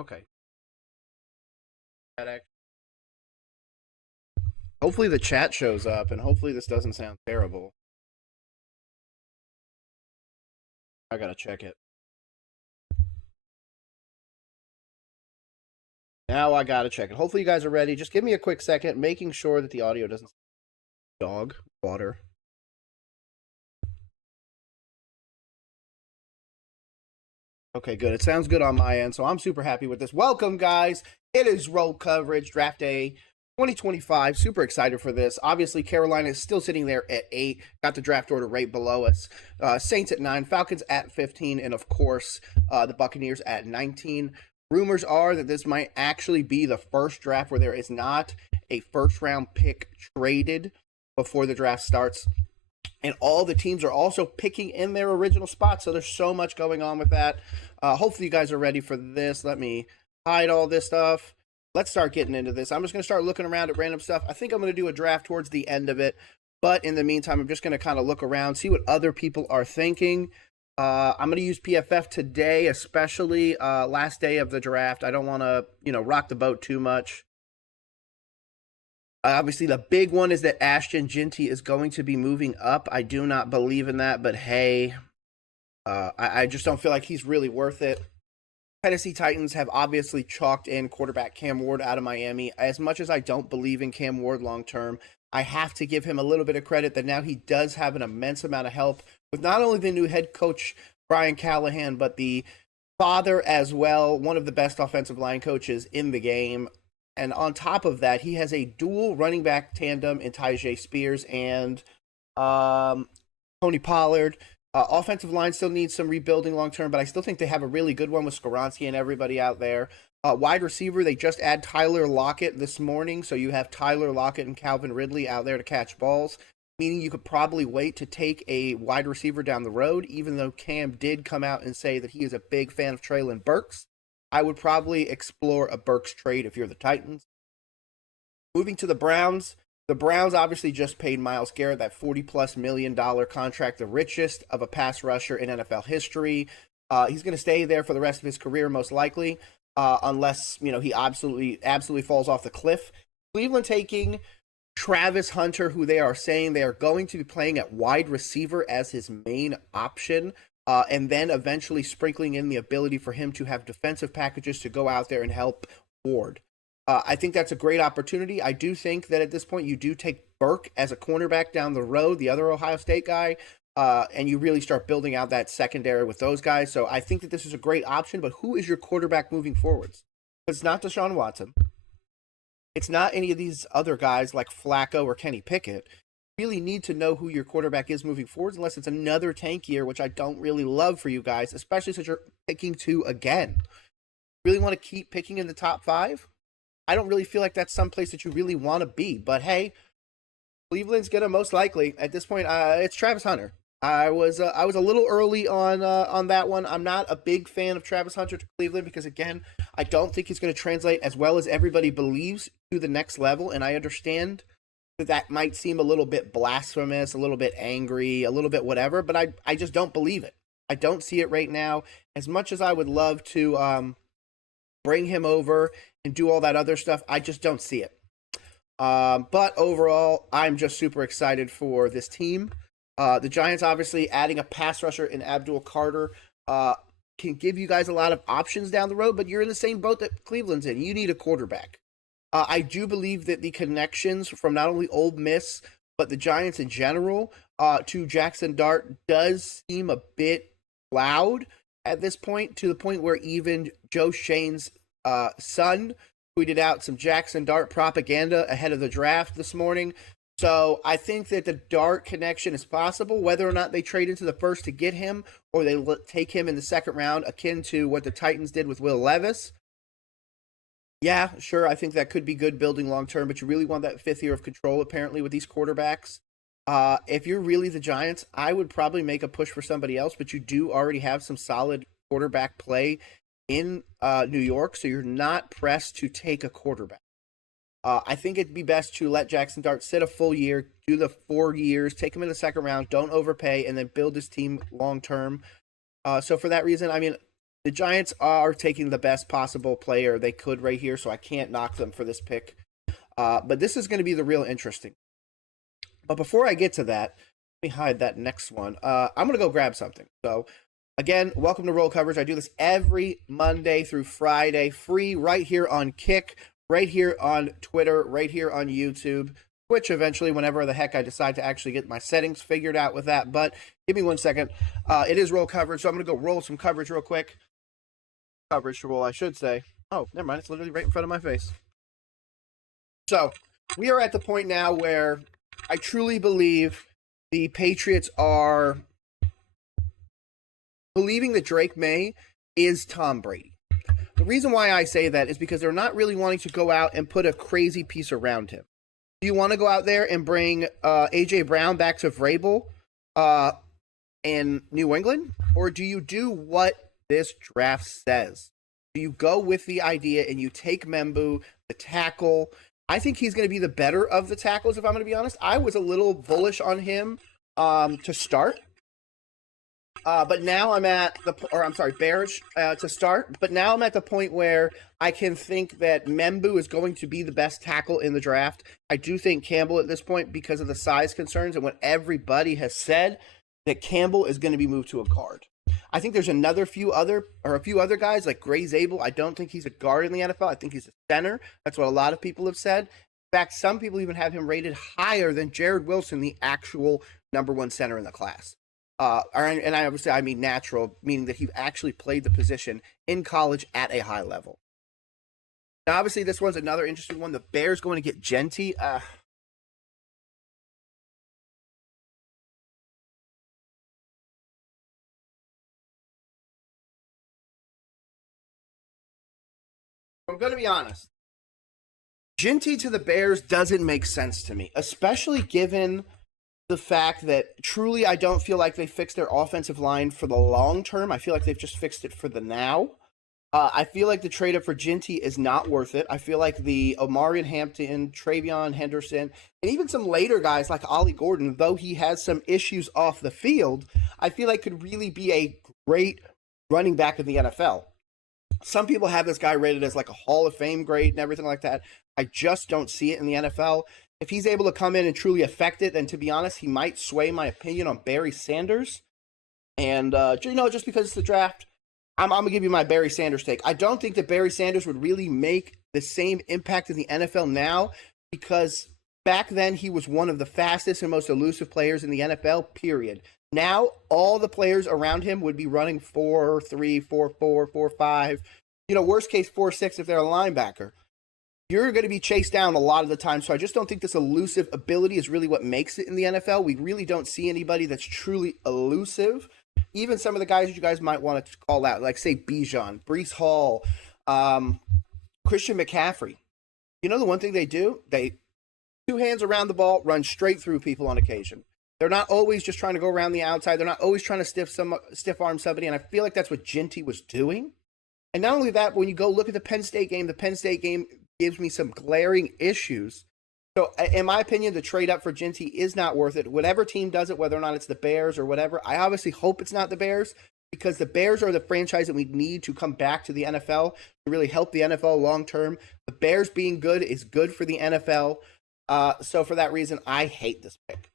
Okay. Hopefully the chat shows up, and hopefully this doesn't sound terrible. I gotta check it. Now I gotta check it. Hopefully you guys are ready. Just give me a quick second, making sure that the audio doesn't. Dog, water. Okay, good. It sounds good on my end, so I'm super happy with this. Welcome, guys. It is roll coverage, draft day 2025. Super excited for this. Obviously, Carolina is still sitting there at 8. Got the draft order right below us. Saints at 9, Falcons at 15, and of course, the Buccaneers at 19. Rumors are that this might actually be the first draft where there is not a first-round pick traded before the draft starts. And all the teams are also picking in their original spots. So there's so much going on with that. Hopefully you guys are ready for this. Let me hide all this stuff. Let's start getting into this. I'm just going to start looking around at random stuff. I think I'm going to do a draft towards the end of it. But in the meantime, I'm just going to kind of look around, see what other people are thinking. I'm going to use PFF today, especially last day of the draft. I don't want to, rock the boat too much. Obviously, the big one is that Ashton Ginty is going to be moving up. I do not believe in that, but hey, I just don't feel like he's really worth it. Tennessee Titans have obviously chalked in quarterback Cam Ward out of Miami. As much as I don't believe in Cam Ward long term, I have to give him a little bit of credit that now he does have an immense amount of help with not only the new head coach, Brian Callahan, but the father as well, one of the best offensive line coaches in the game. And on top of that, he has a dual running back tandem in Tyjae Spears and Tony Pollard. Offensive line still needs some rebuilding long term, but I still think they have a really good one with Skoronski and everybody out there. Wide receiver, they just add Tyler Lockett this morning, so you have Tyler Lockett and Calvin Ridley out there to catch balls, meaning you could probably wait to take a wide receiver down the road, even though Cam did come out and say that he is a big fan of Treylon Burks. I would probably explore a Burks trade if you're the Titans. Moving to the Browns obviously just paid Myles Garrett that $40+ million contract, the richest of a pass rusher in NFL history. He's going to stay there for the rest of his career, most likely, unless he absolutely falls off the cliff. Cleveland taking Travis Hunter, who they are saying they are going to be playing at wide receiver as his main option. And then eventually sprinkling in the ability for him to have defensive packages to go out there and help Ward. I think that's a great opportunity. I do think that at this point you do take Burke as a cornerback down the road, the other Ohio State guy, and you really start building out that secondary with those guys. So I think that this is a great option, but who is your quarterback moving forwards? It's not Deshaun Watson. It's not any of these other guys like Flacco or Kenny Pickett. Really need to know who your quarterback is moving forward, unless it's another tank year, which I don't really love for you guys, especially since you're picking 2 again. Really want to keep picking in the top 5? I don't really feel like that's someplace that you really want to be, but hey, Cleveland's gonna most likely at this point. It's Travis Hunter. I was a little early on that one. I'm not a big fan of Travis Hunter to Cleveland because again, I don't think he's going to translate as well as everybody believes to the next level, and I understand that might seem a little bit blasphemous, a little bit angry, a little bit whatever, but I just don't believe it. I don't see it right now. As much as I would love to bring him over and do all that other stuff, I just don't see it. But overall, I'm just super excited for this team. The Giants obviously adding a pass rusher in Abdul Carter can give you guys a lot of options down the road, but you're in the same boat that Cleveland's in. You need a quarterback. I do believe that the connections from not only Ole Miss, but the Giants in general, to Jackson Dart does seem a bit loud at this point, to the point where even Joe Shane's son tweeted out some Jackson Dart propaganda ahead of the draft this morning. So I think that the Dart connection is possible, whether or not they trade into the first to get him or they take him in the second round, akin to what the Titans did with Will Levis. Yeah, sure, I think that could be good building long-term, but you really want that 5th year of control, apparently, with these quarterbacks. If you're really the Giants, I would probably make a push for somebody else, but you do already have some solid quarterback play in New York, so you're not pressed to take a quarterback. I think it'd be best to let Jackson Dart sit a full year, do the 4 years, take him in the second round, don't overpay, and then build his team long-term. So for that reason, I mean, The Giants are taking the best possible player they could right here, so I can't knock them for this pick. But this is going to be the real interesting. But before I get to that, let me hide that next one. I'm going to go grab something. So, again, welcome to Roll Coverage. I do this every Monday through Friday, free right here on Kick, right here on Twitter, right here on YouTube, Twitch eventually, whenever the heck I decide to actually get my settings figured out with that. But give me 1 second. It is Roll Coverage, so I'm going to go roll some coverage real quick. Coverage to roll, I should say. Oh, never mind. It's literally right in front of my face. So, we are at the point now where I truly believe the Patriots are believing that Drake May is Tom Brady. The reason why I say that is because they're not really wanting to go out and put a crazy piece around him. Do you want to go out there and bring A.J. Brown back to Vrabel in New England? Or do you do what this draft says? Do you go with the idea and you take Membu, the tackle? I think he's going to be the better of the tackles, if I'm going to be honest. I was a little bullish on him to start. But now I'm at Bearish to start. But now I'm at the point where I can think that Membu is going to be the best tackle in the draft. I do think Campbell at this point, because of the size concerns and what everybody has said, that Campbell is going to be moved to a guard. I think there's a few other guys like Gray Zabel. I don't think he's a guard in the NFL. I think he's a center. That's what a lot of people have said. In fact, some people even have him rated higher than Jared Wilson, the actual number one center in the class. And I obviously I mean natural, meaning that he actually played the position in college at a high level. Now, obviously, this one's another interesting one. The Bears going to get Genty. I'm going to be honest. Genty to the Bears doesn't make sense to me, especially given the fact that truly I don't feel like they fixed their offensive line for the long term. I feel like they've just fixed it for the now. I feel like the trade up for Genty is not worth it. I feel like the Omarion Hampton, Travion Henderson, and even some later guys like Ollie Gordon, though he has some issues off the field, I feel like could really be a great running back in the NFL. Some people have this guy rated as like a Hall of Fame grade and everything like that. I just don't see it in the NFL. If he's able to come in and truly affect it, then to be honest, he might sway my opinion on Barry Sanders. And, just because it's the draft, I'm going to give you my Barry Sanders take. I don't think that Barry Sanders would really make the same impact in the NFL now, because back then he was one of the fastest and most elusive players in the NFL, period. Now, all the players around him would be running 4.3, 4.4, 4.5, worst case 4.6 if they're a linebacker. You're going to be chased down a lot of the time, so I just don't think this elusive ability is really what makes it in the NFL. We really don't see anybody that's truly elusive. Even some of the guys that you guys might want to call out, like, say, Bijan, Breece Hall, Christian McCaffrey. The one thing they do? They two hands around the ball, run straight through people on occasion. They're not always just trying to go around the outside. They're not always trying to stiff arm somebody, and I feel like that's what Genty was doing. And not only that, when you go look at the Penn State game gives me some glaring issues. So, in my opinion, the trade up for Genty is not worth it. Whatever team does it, whether or not it's the Bears or whatever, I obviously hope it's not the Bears, because the Bears are the franchise that we need to come back to the NFL to really help the NFL long term. The Bears being good is good for the NFL. So, for that reason, I hate this pick.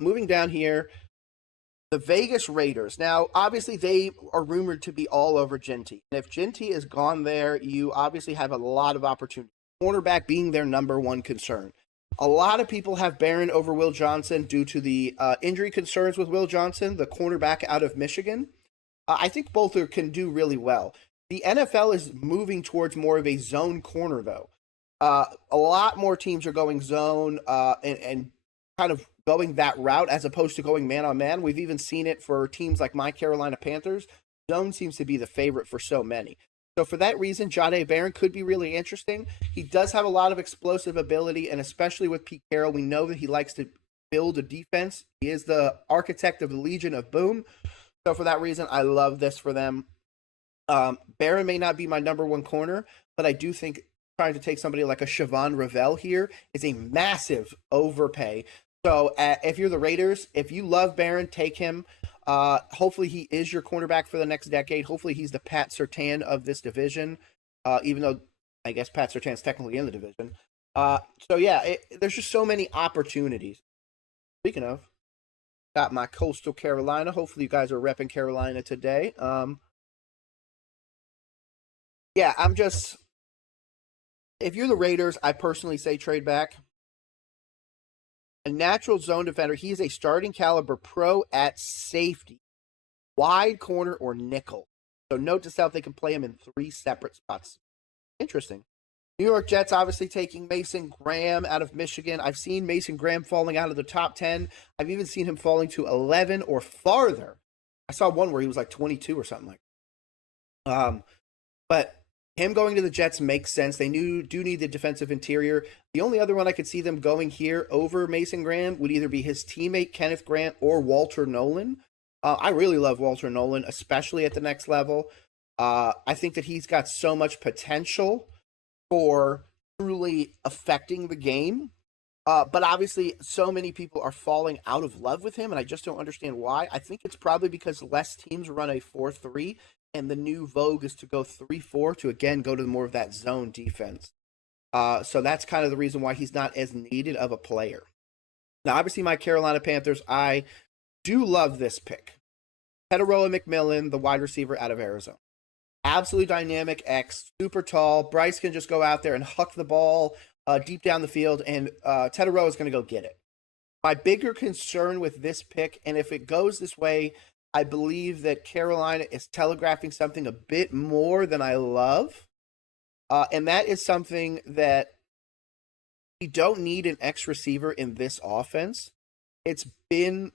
Moving down here, the Vegas Raiders. Now, obviously, they are rumored to be all over Genty. And if Genty is gone there, you obviously have a lot of opportunity. Cornerback being their number one concern. A lot of people have Barron over Will Johnson due to the injury concerns with Will Johnson, the cornerback out of Michigan. I think both can do really well. The NFL is moving towards more of a zone corner, though. A lot more teams are going zone and kind of going that route as opposed to going man-on-man. We've even seen it for teams like my Carolina Panthers. Zone seems to be the favorite for so many. So for that reason, Jahdae Barron could be really interesting. He does have a lot of explosive ability, and especially with Pete Carroll, we know that he likes to build a defense. He is the architect of the Legion of Boom. So for that reason, I love this for them. Barron may not be my number one corner, but I do think trying to take somebody like a Siobhan Revell here is a massive overpay. So if you're the Raiders, if you love Barron, take him. Hopefully he is your cornerback for the next decade. Hopefully he's the Pat Surtain of this division, even though I guess Pat Surtain's technically in the division. So yeah, there's just so many opportunities. Speaking of, got my Coastal Carolina. Hopefully you guys are repping Carolina today. Yeah, I'm just, if you're the Raiders, I personally say trade back. A natural zone defender. He is a starting caliber pro at safety, wide corner, or nickel. So note to self, they can play him in 3 separate spots. Interesting. New York Jets obviously taking Mason Graham out of Michigan. I've seen Mason Graham falling out of the top 10. I've even seen him falling to 11 or farther. I saw one where he was like 22 or something like that. But him going to the Jets makes sense. They do need the defensive interior. The only other one I could see them going here over Mason Graham would either be his teammate Kenneth Grant or Walter Nolan. I really love Walter Nolan, especially at the next level. I think that he's got so much potential for truly affecting the game. But obviously, so many people are falling out of love with him, and I just don't understand why. I think it's probably because less teams run a 4-3, and the new vogue is to go 3-4 to, again, go to more of that zone defense. So that's kind of the reason why he's not as needed of a player. Now, obviously, my Carolina Panthers, I do love this pick. Tetaroa McMillan, the wide receiver out of Arizona. Absolutely dynamic X, super tall. Bryce can just go out there and huck the ball deep down the field, and Tetaroa is going to go get it. My bigger concern with this pick, and if it goes this way, I believe that Carolina is telegraphing something a bit more than I love. And that is something that you don't need an X receiver in this offense. It's been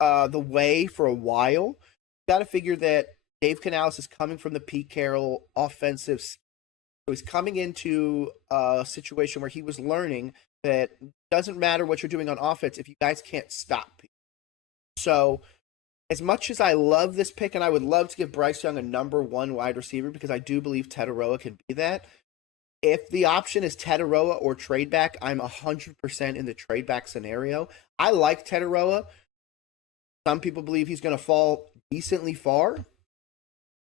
the way for a while. You got to figure that Dave Canales is coming from the Pete Carroll offensive. So he's coming into a situation where he was learning that it doesn't matter what you're doing on offense if you guys can't stop people. So as much as I love this pick, and I would love to give Bryce Young a number 1 wide receiver because I do believe Tetaroa can be that. If the option is Tetaroa or trade back, I'm 100% in the trade back scenario. I like Tetaroa. Some people believe he's going to fall decently far.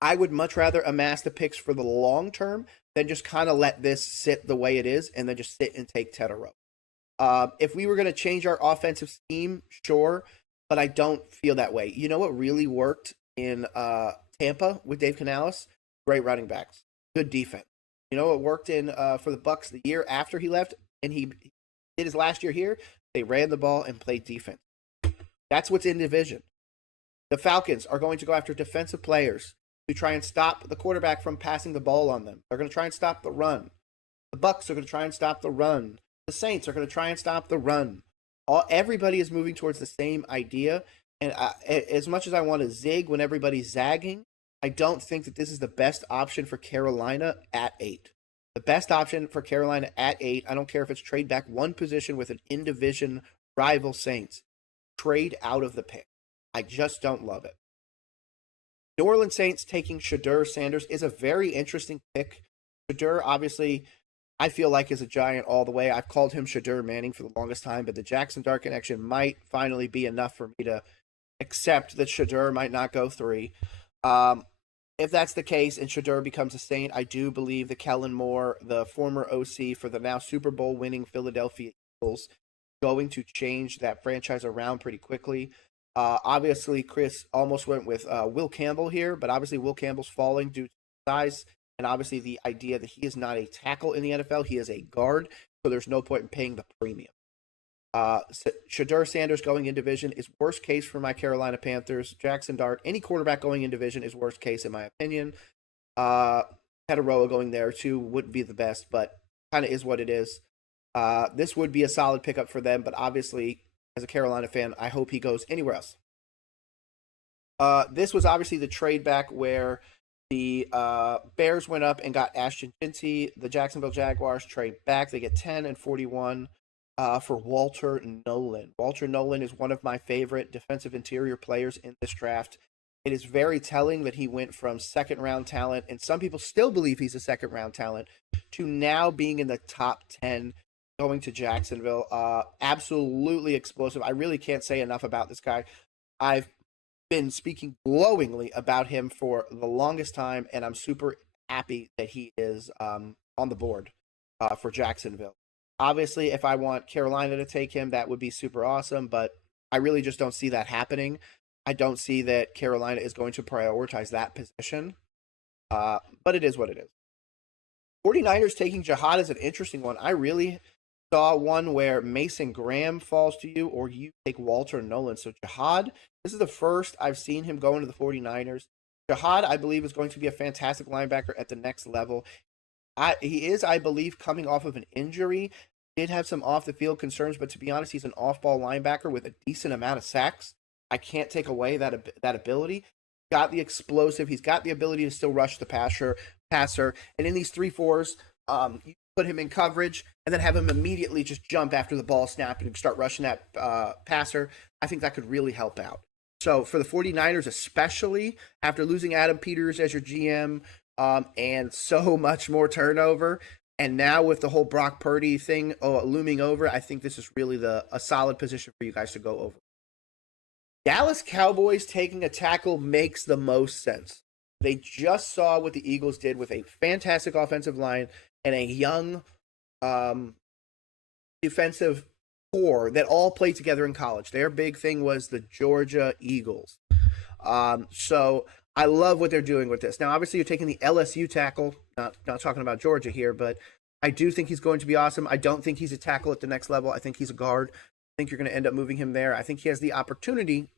I would much rather amass the picks for the long term than just kind of let this sit the way it is and then just sit and take Tetaroa. If we were going to change our offensive scheme, sure, but I don't feel that way. You know what really worked in Tampa with Dave Canales? Great running backs, good defense. You know what worked in for the Bucs the year after he left, and he did his last year here? They ran the ball and played defense. That's what's in division. The Falcons are going to go after defensive players to try and stop the quarterback from passing the ball on them. They're going to try and stop the run. The Bucs are going to try and stop the run. The Saints are going to try and stop the run. Everybody is moving towards the same idea. And as much as I want to zig when everybody's zagging, I don't think that this is the best option for Carolina at 8. The best option for Carolina at 8, I don't care if it's trade back 1 position with an in-division rival Saints. Trade out of the pick. I just don't love it. New Orleans Saints taking Shedeur Sanders is a very interesting pick. Shedeur, obviously, I feel like is a giant all the way. I've called him Shedeur Manning for the longest time, but the Jackson Dart connection might finally be enough for me to accept that Shedeur might not go 3. If that's the case and Shedeur becomes a Saint, I do believe that Kellen Moore, the former OC for the now Super Bowl winning Philadelphia Eagles, going to change that franchise around pretty quickly. Obviously, Chris almost went with Will Campbell here, but obviously Will Campbell's falling due to size, and obviously the idea that he is not a tackle in the NFL, he is a guard, so there's no point in paying the premium. Shedeur Sanders going in division is worst case for my Carolina Panthers. Jackson Dart, any quarterback going in division is worst case in my opinion. Tetaroa going there too wouldn't be the best, but kind of is what it is. This would be a solid pickup for them, but obviously, as a Carolina fan, I hope he goes anywhere else. This was obviously the trade back where the Bears went up and got Ashton Jeanty. The Jacksonville Jaguars trade back. They get 10 and 41 for Walter Nolan. Walter Nolan is one of my favorite defensive interior players in this draft. It is very telling that he went from second-round talent, and some people still believe he's a second-round talent, to now being in the top 10 going to Jacksonville. Absolutely explosive. I really can't say enough about this guy. I've been speaking glowingly about him for the longest time, and I'm super happy that he is on the board for Jacksonville. Obviously, if I want Carolina to take him, that would be super awesome, but I really just don't see that happening. I don't see that Carolina is going to prioritize that position, but it is what it is. 49ers taking Jihad is an interesting one. I really saw one where Mason Graham falls to you, or you take Walter Nolan. So Jihad, this is the first I've seen him go into the 49ers. Jihad, I believe, is going to be a fantastic linebacker at the next level. He is, I believe, coming off of an injury. Did have some off-the-field concerns, but to be honest, he's an off-ball linebacker with a decent amount of sacks. I can't take away that ability. Got the explosive. He's got the ability to still rush the passer. And in these 3-4s, you put him in coverage and then have him immediately just jump after the ball snap and start rushing that passer. I think that could really help out. So for the 49ers, especially after losing Adam Peters as your GM and so much more turnover, and now with the whole Brock Purdy thing looming over, I think this is really a solid position for you guys to go over. Dallas Cowboys taking a tackle makes the most sense. They just saw what the Eagles did with a fantastic offensive line and a young defensive core that all played together in college. Their big thing was the Georgia Eagles. So I love what they're doing with this. Now, obviously, you're taking the LSU tackle, not talking about Georgia here, but I do think he's going to be awesome. I don't think he's a tackle at the next level. I think he's a guard. I think you're going to end up moving him there. I think he has the opportunity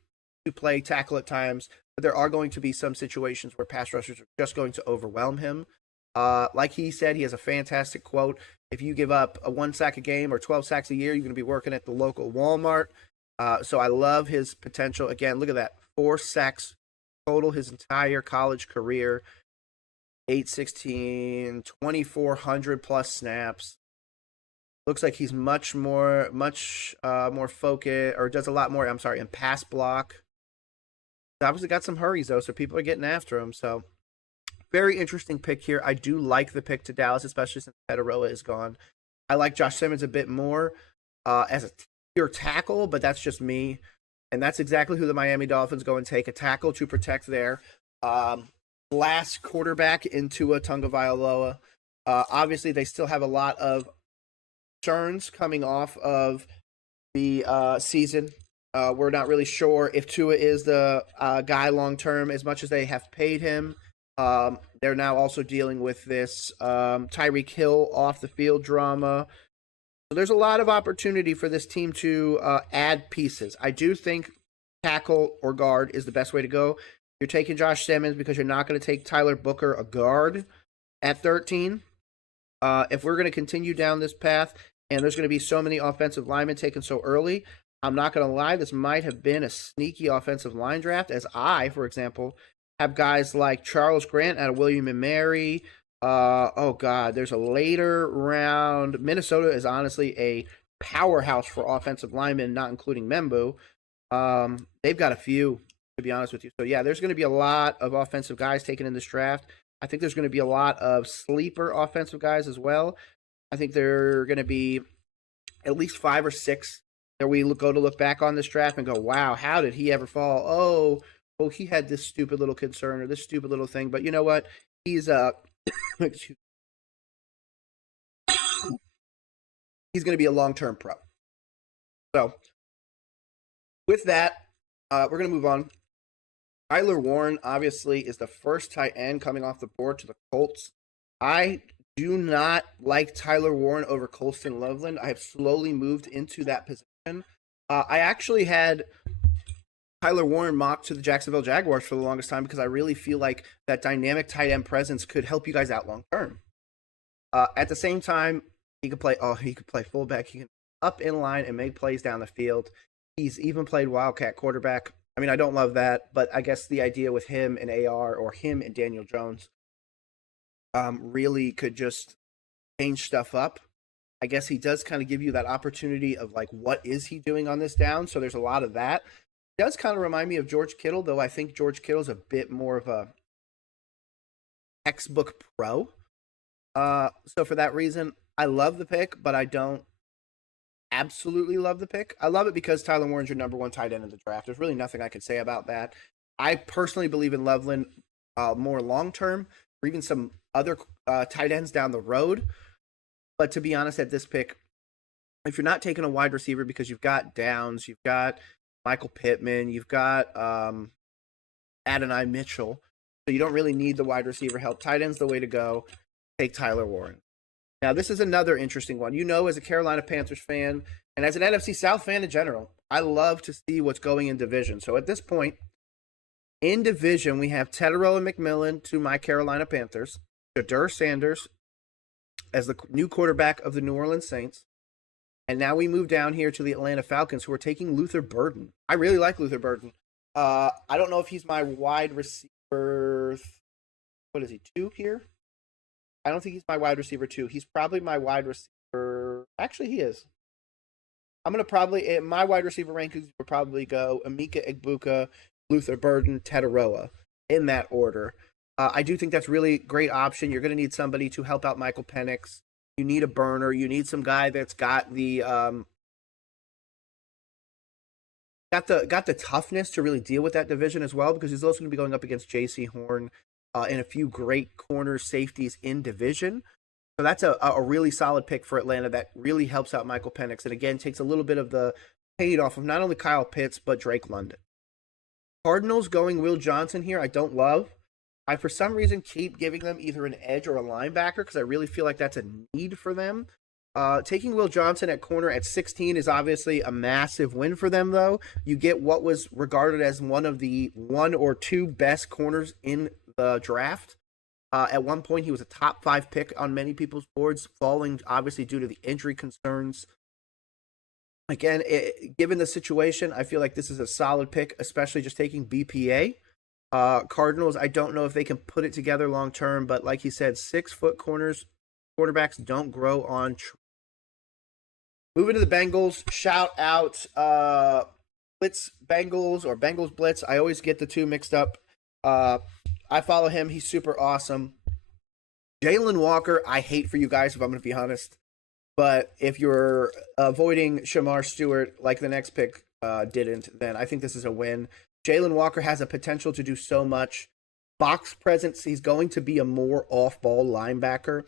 to play tackle at times, but there are going to be some situations where pass rushers are just going to overwhelm him. Like he said, he has a fantastic quote. If you give up a 1 sack a game or 12 sacks a year, you're going to be working at the local Walmart. So I love his potential. Again, look at that. 4 sacks total his entire college career. 816, 2,400 plus snaps. Looks like he's much more focused, or does a lot more, in pass block. Obviously got some hurries, though, so people are getting after him. So very interesting pick here. I do like the pick to Dallas, especially since Petaroa is gone. I like Josh Simmons a bit more as a pure tackle, but that's just me. And that's exactly who the Miami Dolphins go and take, a tackle to protect their last quarterback in Tua Tagovailoa. Obviously, they still have a lot of concerns coming off of the season. We're not really sure if Tua is the guy long-term as much as they have paid him. They're now also dealing with this Tyreek Hill off-the-field drama. So there's a lot of opportunity for this team to add pieces. I do think tackle or guard is the best way to go. You're taking Josh Simmons because you're not going to take Tyler Booker, a guard, at 13. If we're going to continue down this path, and there's going to be so many offensive linemen taken so early, I'm not going to lie, this might have been a sneaky offensive line draft, as I, for example, have guys like Charles Grant out of William & Mary. There's a later round. Minnesota is honestly a powerhouse for offensive linemen, not including Membu. They've got a few, to be honest with you. So, yeah, there's going to be a lot of offensive guys taken in this draft. I think there's going to be a lot of sleeper offensive guys as well. I think there are going to be at least 5 or 6 that we go to look back on this draft and go, wow, how did he ever fall? Oh, well, he had this stupid little concern or this stupid little thing. But you know what? He's he's going to be a long-term pro. So with that, we're going to move on. Tyler Warren, obviously, is the first tight end coming off the board to the Colts. I do not like Tyler Warren over Colston Loveland. I have slowly moved into that position. I actually had Tyler Warren mocked to the Jacksonville Jaguars for the longest time because I really feel like that dynamic tight end presence could help you guys out long term. At the same time, he could play fullback. He can up in line and make plays down the field. He's even played Wildcat quarterback. I mean, I don't love that, but I guess the idea with him and AR or him and Daniel Jones really could just change stuff up. I guess he does kind of give you that opportunity of like, what is he doing on this down? So there's a lot of that. It does kind of remind me of George Kittle, though I think George Kittle's a bit more of a textbook pro. So for that reason, I love the pick, but I don't absolutely love the pick. I love it because Tyler Warren's your number 1 tight end in the draft. There's really nothing I can say about that. I personally believe in Loveland more long term, or even some other tight ends down the road. But to be honest, at this pick, if you're not taking a wide receiver because you've got Downs, you've got Michael Pittman, you've got Adonai Mitchell, so you don't really need the wide receiver help. Tight end's the way to go. Take Tyler Warren. Now, this is another interesting one. You know, as a Carolina Panthers fan and as an NFC South fan in general, I love to see what's going in division. So at this point, in division, we have Tetairoa McMillan to my Carolina Panthers, Shedeur Sanders as the new quarterback of the New Orleans Saints. And now we move down here to the Atlanta Falcons, who are taking Luther Burden. I really like Luther Burden. I don't know if he's my wide receiver. What is he, 2 here? I don't think he's my wide receiver 2. He's probably my wide receiver. Actually, he is. I'm going to probably, my wide receiver rankings would probably go Emeka Egbuka, Luther Burden, Tetairoa, in that order. I do think that's really great option. You're going to need somebody to help out Michael Penix. You need a burner. You need some guy that's got the got the toughness to really deal with that division as well, because he's also going to be going up against J.C. Horn and a few great corner safeties in division. So that's a really solid pick for Atlanta that really helps out Michael Penix, and again takes a little bit of the pain off of not only Kyle Pitts but Drake London. Cardinals going Will Johnson here, I don't love. I, for some reason, keep giving them either an edge or a linebacker because I really feel like that's a need for them. Taking Will Johnson at corner at 16 is obviously a massive win for them, though. You get what was regarded as one of the 1 or 2 best corners in the draft. At one point, he was a top 5 pick on many people's boards, falling obviously due to the injury concerns. Again, given the situation, I feel like this is a solid pick, especially just taking BPA. Cardinals, I don't know if they can put it together long term, but like you said, 6-foot quarterbacks don't grow on trees. Moving to the Bengals, shout out Blitz Bengals or Bengals Blitz. I always get the two mixed up. I follow him. He's super awesome. Jalen Walker, I hate for you guys, if I'm going to be honest. But if you're avoiding Shamar Stewart like the next pick didn't, then I think this is a win. Jalen Walker has a potential to do so much. Box presence, he's going to be a more off-ball linebacker,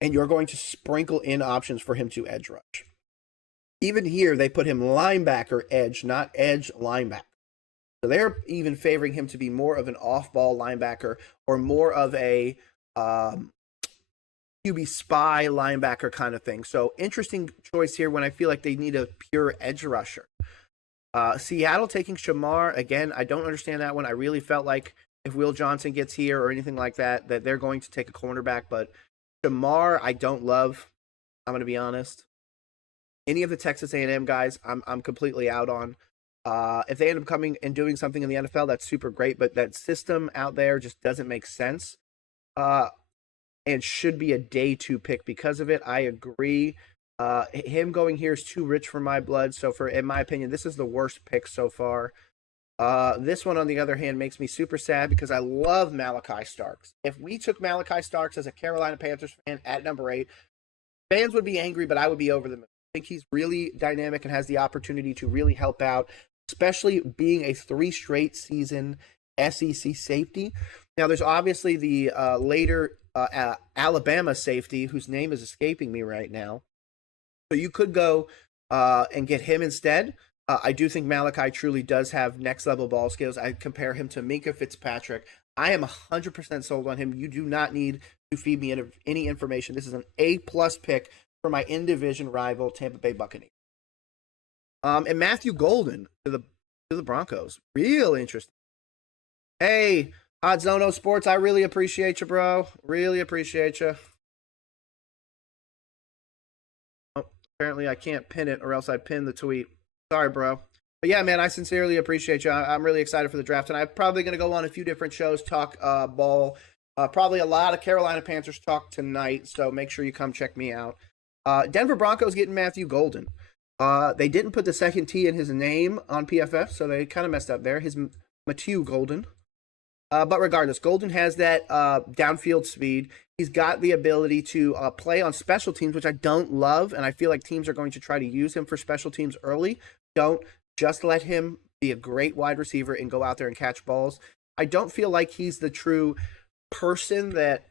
and you're going to sprinkle in options for him to edge rush. Even here, they put him linebacker edge, not edge linebacker. So they're even favoring him to be more of an off-ball linebacker or more of a QB spy linebacker kind of thing. So interesting choice here when I feel like they need a pure edge rusher. Seattle taking Shamar. Again, I don't understand that one. I really felt like if Will Johnson gets here or anything like that, that they're going to take a cornerback. But Shamar, I don't love. I'm going to be honest. Any of the Texas A&M guys, I'm completely out on. If they end up coming and doing something in the NFL, that's super great. But that system out there just doesn't make sense. And should be a day 2 pick because of it. I agree. Him going here is too rich for my blood. So in my opinion, this is the worst pick so far. This one, on the other hand, makes me super sad because I love Malachi Starks. If we took Malachi Starks as a Carolina Panthers fan at number 8, fans would be angry, but I would be over them. I think he's really dynamic and has the opportunity to really help out, especially being a 3 straight season SEC safety. Now, there's obviously the later Alabama safety, whose name is escaping me right now. So you could go and get him instead. I do think Malachi truly does have next-level ball skills. I compare him to Minkah Fitzpatrick. I am 100% sold on him. You do not need to feed me any information. This is an A-plus pick for my in-division rival, Tampa Bay Buccaneers. And Matthew Golden to the Broncos. Real interesting. Hey, Hot Zono Sports, I really appreciate you, bro. Really appreciate you. Oh, apparently I can't pin it, or else I'd pin the tweet. Sorry, bro. But yeah, man, I sincerely appreciate you. I'm really excited for the draft, and I'm probably going to go on a few different shows, talk ball. Probably a lot of Carolina Panthers talk tonight, so make sure you come check me out. Denver Broncos getting Matthew Golden. They didn't put the second T in his name on PFF, so they kind of messed up there. His Matthew Golden. But regardless, Golden has that downfield speed. He's got the ability to play on special teams, which I don't love, and I feel like teams are going to try to use him for special teams early. Don't just let him be a great wide receiver and go out there and catch balls. I don't feel like he's the true person that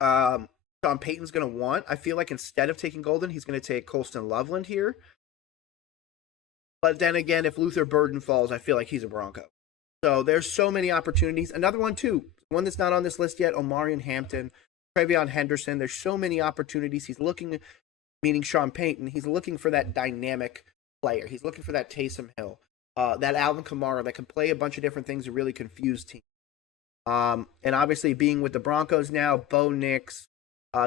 Sean Payton's going to want. I feel like instead of taking Golden, he's going to take Colston Loveland here. But then again, if Luther Burden falls, I feel like he's a Bronco. So there's so many opportunities. Another one, too, one that's not on this list yet, Omarion Hampton, Travion Henderson. There's so many opportunities. He's looking, meaning Sean Payton, he's looking for that dynamic player. He's looking for that Taysom Hill, that Alvin Kamara that can play a bunch of different things and really confuse teams. And obviously being with the Broncos now, Bo Nix,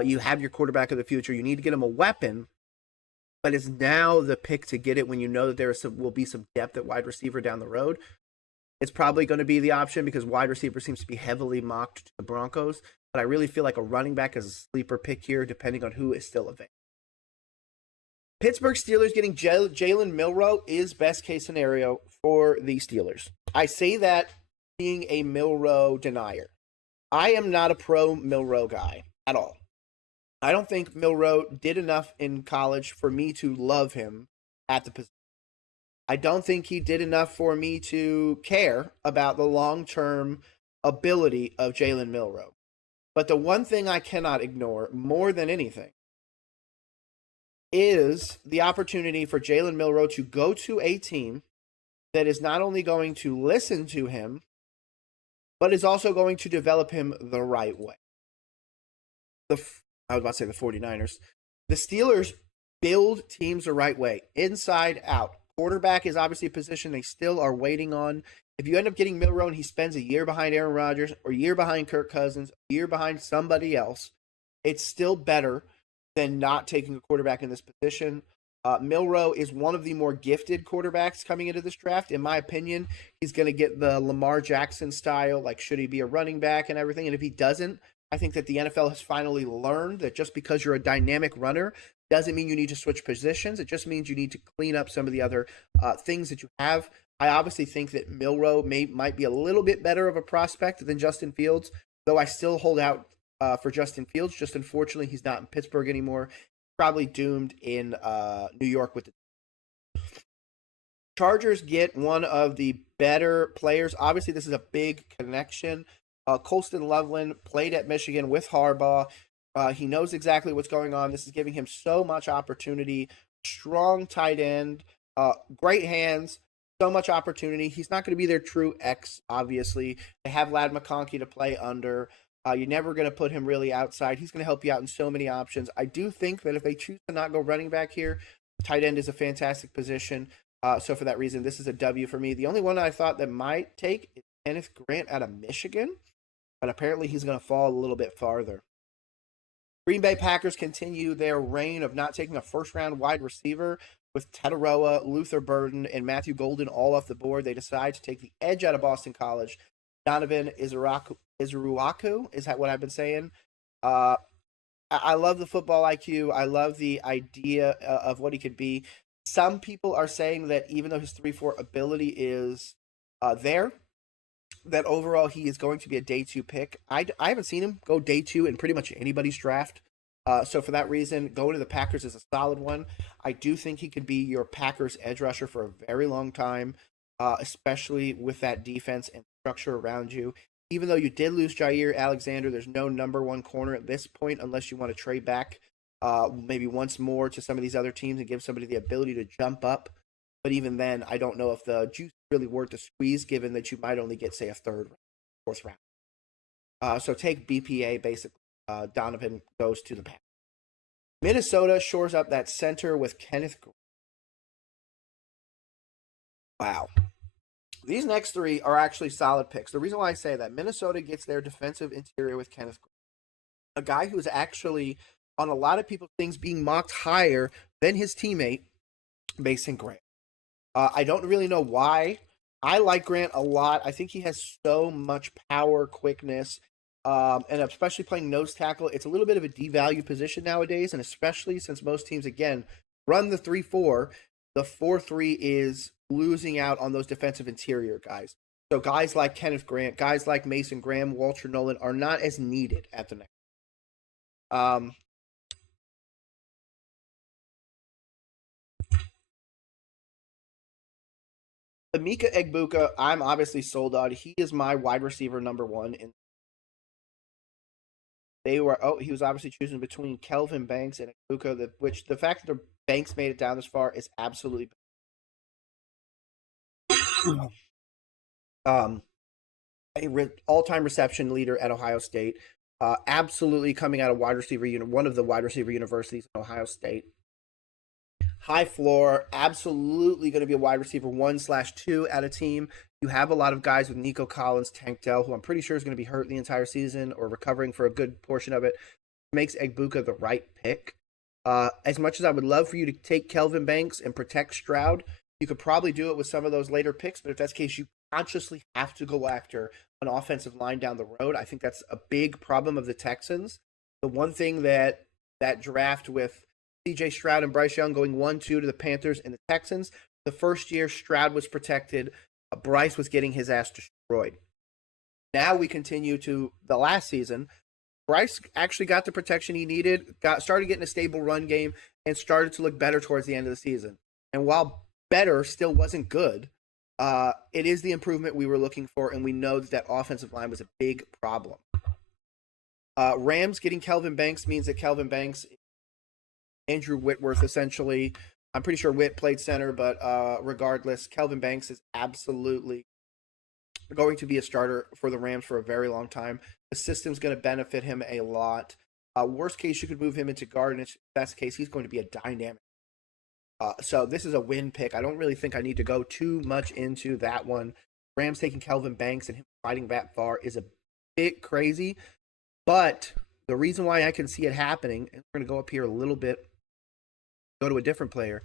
you have your quarterback of the future. You need to get him a weapon, but it's now the pick to get it when you know that there will be some depth at wide receiver down the road. It's probably going to be the option because wide receiver seems to be heavily mocked to the Broncos, but I really feel like a running back is a sleeper pick here depending on who is still available. Pittsburgh Steelers getting Jalen Milroe is best case scenario for the Steelers. I say that being a Milroe denier. I am not a pro Milroe guy at all. I don't think Milroe did enough in college for me to love him at the position. I don't think he did enough for me to care about the long-term ability of Jalen Milroe. But the one thing I cannot ignore more than anything is the opportunity for Jalen Milroe to go to a team that is not only going to listen to him, but is also going to develop him the right way. I was about to say the 49ers. The Steelers build teams the right way, inside out. Quarterback is obviously a position they still are waiting on. If you end up getting Milroe and he spends a year behind Aaron Rodgers or a year behind Kirk Cousins, a year behind somebody else, it's still better than not taking a quarterback in this position. Milroe is one of the more gifted quarterbacks coming into this draft. In my opinion, he's going to get the Lamar Jackson style, like should he be a running back and everything. And if he doesn't, I think that the NFL has finally learned that just because you're a dynamic runner doesn't mean you need to switch positions. It just means you need to clean up some of the other things that you have. I obviously think that Milroe might be a little bit better of a prospect than Justin Fields, though I still hold out for Justin Fields. Just unfortunately, he's not in Pittsburgh anymore. Probably doomed in New York with the Chargers. Get one of the better players. Obviously, this is a big connection. Colston Loveland played at Michigan with Harbaugh. He knows exactly what's going on. This is giving him so much opportunity. Strong tight end, great hands, so much opportunity. He's not going to be their true X, obviously. They have Ladd McConkey to play under. You're never going to put him really outside. He's going to help you out in so many options. I do think that if they choose to not go running back here, tight end is a fantastic position. So for that reason, this is a W for me. The only one I thought that might take is Kenneth Grant out of Michigan, but apparently he's going to fall a little bit farther. Green Bay Packers continue their reign of not taking a first-round wide receiver with Tataroa, Luther Burden, and Matthew Golden all off the board. They decide to take the edge out of Boston College. Donovan Izuaku, is that what I've been saying? I love the football IQ. I love the idea of what he could be. Some people are saying that even though his 3-4 ability is there, that overall he is going to be a day 2 pick. I haven't seen him go day 2 in pretty much anybody's draft. So for that reason, going to the Packers is a solid one. I do think he could be your Packers edge rusher for a very long time, especially with that defense and structure around you. Even though you did lose Jair Alexander, there's no number 1 corner at this point unless you want to trade back maybe once more to some of these other teams and give somebody the ability to jump up. But even then, I don't know if the juice is really worth the squeeze, given that you might only get, say, a 3rd, 4th round. So take BPA, basically. Donovan goes to the Packers. Minnesota shores up that center with Kenneth Grant. Wow. These next 3 are actually solid picks. The reason why I say that, Minnesota gets their defensive interior with Kenneth Grant, a guy who's actually, on a lot of people's things, being mocked higher than his teammate, Mason Graham. I don't really know why. I like Grant a lot. I think he has so much power, quickness, and especially playing nose tackle. It's a little bit of a devalued position nowadays, and especially since most teams, again, run the 3-4, the 4-3 is losing out on those defensive interior guys. So guys like Kenneth Grant, guys like Mason Graham, Walter Nolan are not as needed at the next. Emeka Egbuka, I'm obviously sold on. He is my wide receiver number one. And he was obviously choosing between Kelvin Banks and Egbuka, which the fact that the Banks made it down this far is absolutely um all-time reception leader at Ohio State. Absolutely coming out of one of the wide receiver universities in Ohio State. High floor, absolutely going to be a wide receiver 1/2 at a team. You have a lot of guys with Nico Collins, Tank Dell, who I'm pretty sure is going to be hurt the entire season or recovering for a good portion of it. Makes Egbuka the right pick. As much as I would love for you to take Kelvin Banks and protect Stroud, you could probably do it with some of those later picks, but if that's the case, you consciously have to go after an offensive line down the road. I think that's a big problem of the Texans. The one thing that draft with CJ Stroud and Bryce Young going 1-2 to the Panthers and the Texans, the first year Stroud was protected, Bryce was getting his ass destroyed. Now we continue to the last season. Bryce actually got the protection he needed, started getting a stable run game, and started to look better towards the end of the season. And while better still wasn't good, it is the improvement we were looking for, and we know that offensive line was a big problem. Rams getting Kelvin Banks means that Kelvin Banks, Andrew Whitworth, essentially. I'm pretty sure Whit played center, but regardless, Kelvin Banks is absolutely going to be a starter for the Rams for a very long time. The system's going to benefit him a lot. Worst case, you could move him into guard, and if that's the case, he's going to be a dynamic. So this is a win pick. I don't really think I need to go too much into that one. Rams taking Kelvin Banks and him fighting that far is a bit crazy, but the reason why I can see it happening, and we're going to go up here a little bit, go to a different player,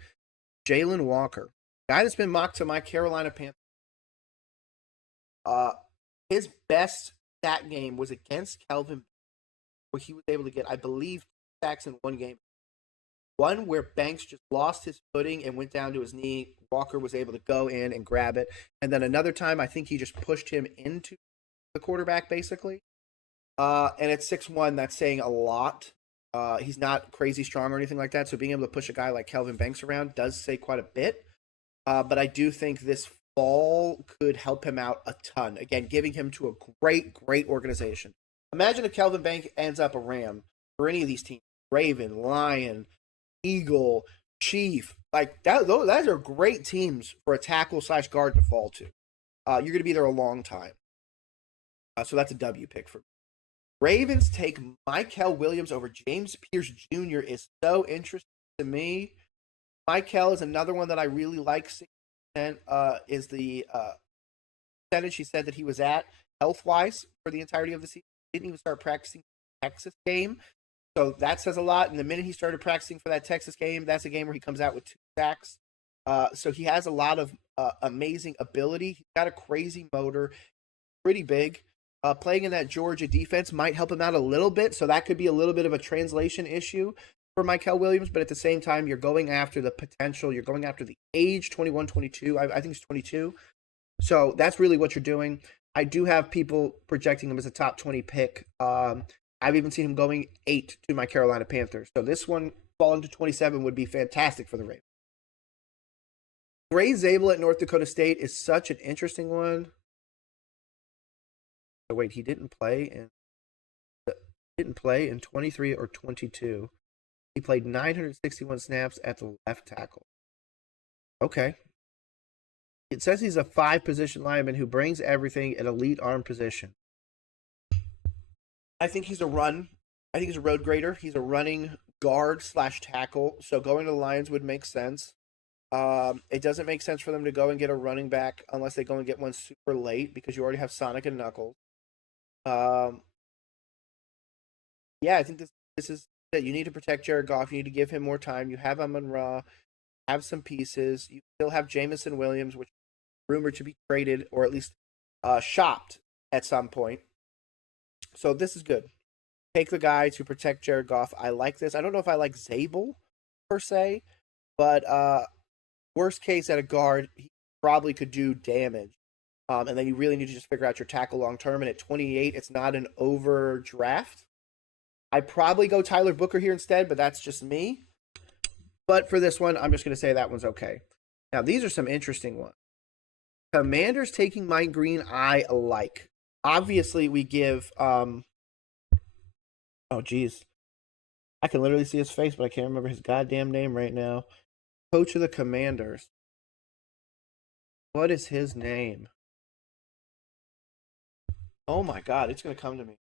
Jalen Walker, guy that's been mocked to my Carolina Panthers. His best stat game was against Kelvin, where he was able to get, I believe, 2 sacks in one game. One where Banks just lost his footing and went down to his knee. Walker was able to go in and grab it. And then another time, I think he just pushed him into the quarterback, basically. And at 6'1", that's saying a lot. He's not crazy strong or anything like that, so being able to push a guy like Kelvin Banks around does say quite a bit. But I do think this fall could help him out a ton. Again, giving him to a great, great organization. Imagine if Kelvin Banks ends up a Ram for any of these teams. Raven, Lion, Eagle, Chief. Like, those are great teams for a tackle/guard to fall to. You're going to be there a long time. So that's a W pick for me. Ravens take Mykel Williams over James Pierce Jr. is so interesting to me. Mykel is another one that I really like. 6% is the percentage he said that he was at health-wise for the entirety of the season. He didn't even start practicing the Texas game. So that says a lot. And the minute he started practicing for that Texas game, that's a game where he comes out with 2 sacks. So he has a lot of amazing ability. He's got a crazy motor, pretty big. Playing in that Georgia defense might help him out a little bit, so that could be a little bit of a translation issue for Mykel Williams, but at the same time, you're going after the potential, you're going after the age, 21, 22, I think it's 22, so that's really what you're doing. I do have people projecting him as a top 20 pick. I've even seen him going 8 to my Carolina Panthers, so this one falling to 27 would be fantastic for the Ravens. Gray Zabel at North Dakota State is such an interesting one. So wait, he didn't play in 23 or 22. He played 961 snaps at the left tackle. Okay. It says he's a 5-position lineman who brings everything at elite arm position. I think he's a road grader. He's a running guard/tackle. So going to the Lions would make sense. It doesn't make sense for them to go and get a running back unless they go and get one super late because you already have Sonic and Knuckles. Yeah, I think this is that you need to protect Jared Goff. You need to give him more time. You have Amon-Ra, have some pieces. You still have Jameson Williams, which is rumored to be traded or at least shopped at some point. So this is good. Take the guy to protect Jared Goff. I like this. I don't know if I like Zabel per se, but worst case at a guard, he probably could do damage. And then you really need to just figure out your tackle long term. And at 28, it's not an overdraft. I'd probably go Tyler Booker here instead, but that's just me. But for this one, I'm just going to say that one's okay. Now, these are some interesting ones. Commanders taking Mike Green, I like. Obviously, we give oh geez. I can literally see his face, but I can't remember his goddamn name right now. Coach of the Commanders. What is his name? Oh my god, it's gonna come to me.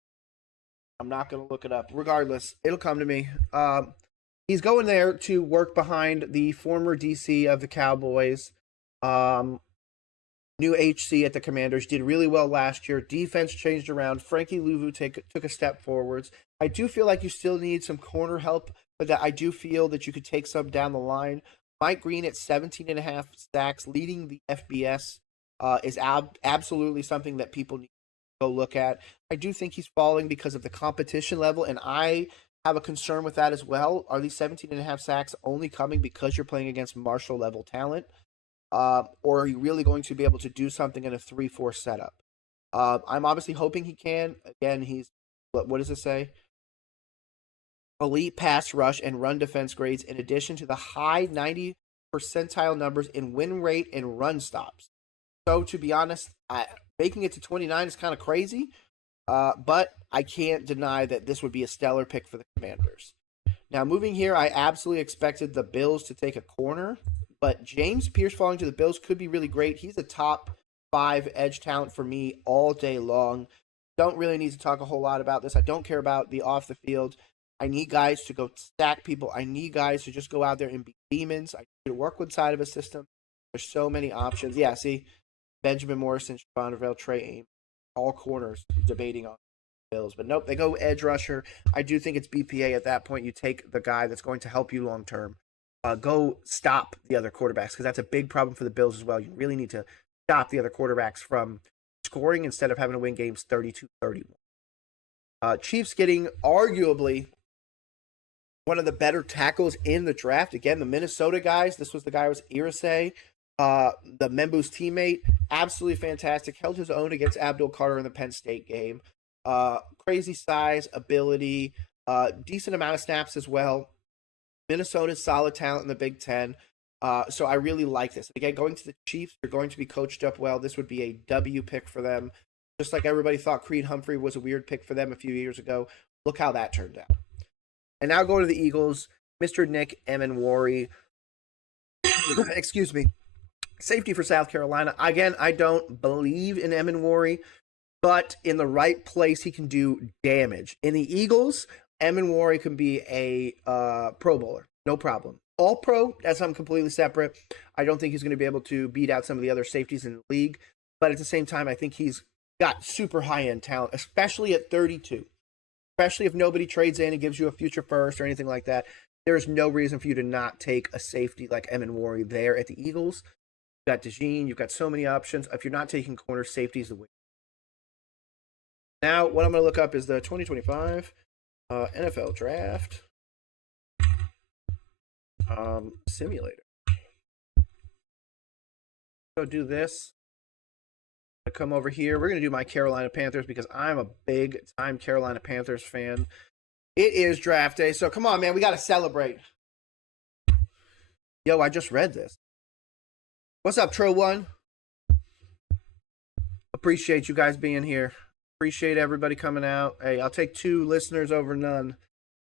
I'm not gonna look it up. Regardless, it'll come to me. He's going there to work behind the former DC of the Cowboys. New HC at the Commanders, did really well last year. Defense changed around. Frankie Louvu took a step forwards. I do feel like you still need some corner help, but that I do feel that you could take some down the line. Mike Green at 17.5 sacks, leading the FBS, is absolutely something that people need to go look at. I do think he's falling because of the competition level, and I have a concern with that as well. Are these 17.5 sacks only coming because you're playing against Marshall level talent? Or are you really going to be able to do something in a 3-4 setup? I'm obviously hoping he can. Again, he's, what does it say? Elite pass rush and run defense grades, in addition to the high 90 percentile numbers in win rate and run stops. So, to be honest, making it to 29 is kind of crazy, but I can't deny that this would be a stellar pick for the Commanders. Now, moving here, I absolutely expected the Bills to take a corner, but James Pierce falling to the Bills could be really great. He's a top 5 edge talent for me all day long. Don't really need to talk a whole lot about this. I don't care about the off the field. I need guys to go stack people. I need guys to just go out there and be demons. I need to work with side of a system. There's so many options. Yeah, see, Benjamin Morrison, Shavon Ravel, Trey Ames, all corners debating on Bills. But nope, they go edge rusher. I do think it's BPA at that point. You take the guy that's going to help you long term. Go stop the other quarterbacks, because that's a big problem for the Bills as well. You really need to stop the other quarterbacks from scoring instead of having to win games 32-31. Chiefs getting arguably one of the better tackles in the draft. Again, the Minnesota guys. This was the guy who was Irisay, the Membu's teammate. Absolutely fantastic. Held his own against Abdul Carter in the Penn State game. Crazy size, ability, decent amount of snaps as well. Minnesota's solid talent in the Big Ten. So I really like this. Again, going to the Chiefs, they're going to be coached up well. This would be a W pick for them. Just like everybody thought Creed Humphrey was a weird pick for them a few years ago. Look how that turned out. And now going to the Eagles, Mr. Nick Emenwari. Excuse me. Safety for South Carolina. Again, I don't believe in Emenwari, but in the right place, he can do damage. In the Eagles, Emenwari can be a Pro Bowler. No problem. All Pro, that's something completely separate. I don't think he's going to be able to beat out some of the other safeties in the league. But at the same time, I think he's got super high-end talent, especially at 32. Especially if nobody trades in and gives you a future first or anything like that. There's no reason for you to not take a safety like Emenwari there at the Eagles. You've got DeJean. You've got so many options. If you're not taking corner, safety is the way. Now, what I'm going to look up is the 2025 NFL Draft simulator. Go do this. I come over here. We're going to do my Carolina Panthers because I'm a big-time Carolina Panthers fan. It is draft day, so come on, man. We got to celebrate. Yo, I just read this. What's up, Tro One? Appreciate you guys being here. Appreciate everybody coming out. Hey, I'll take 2 listeners over none.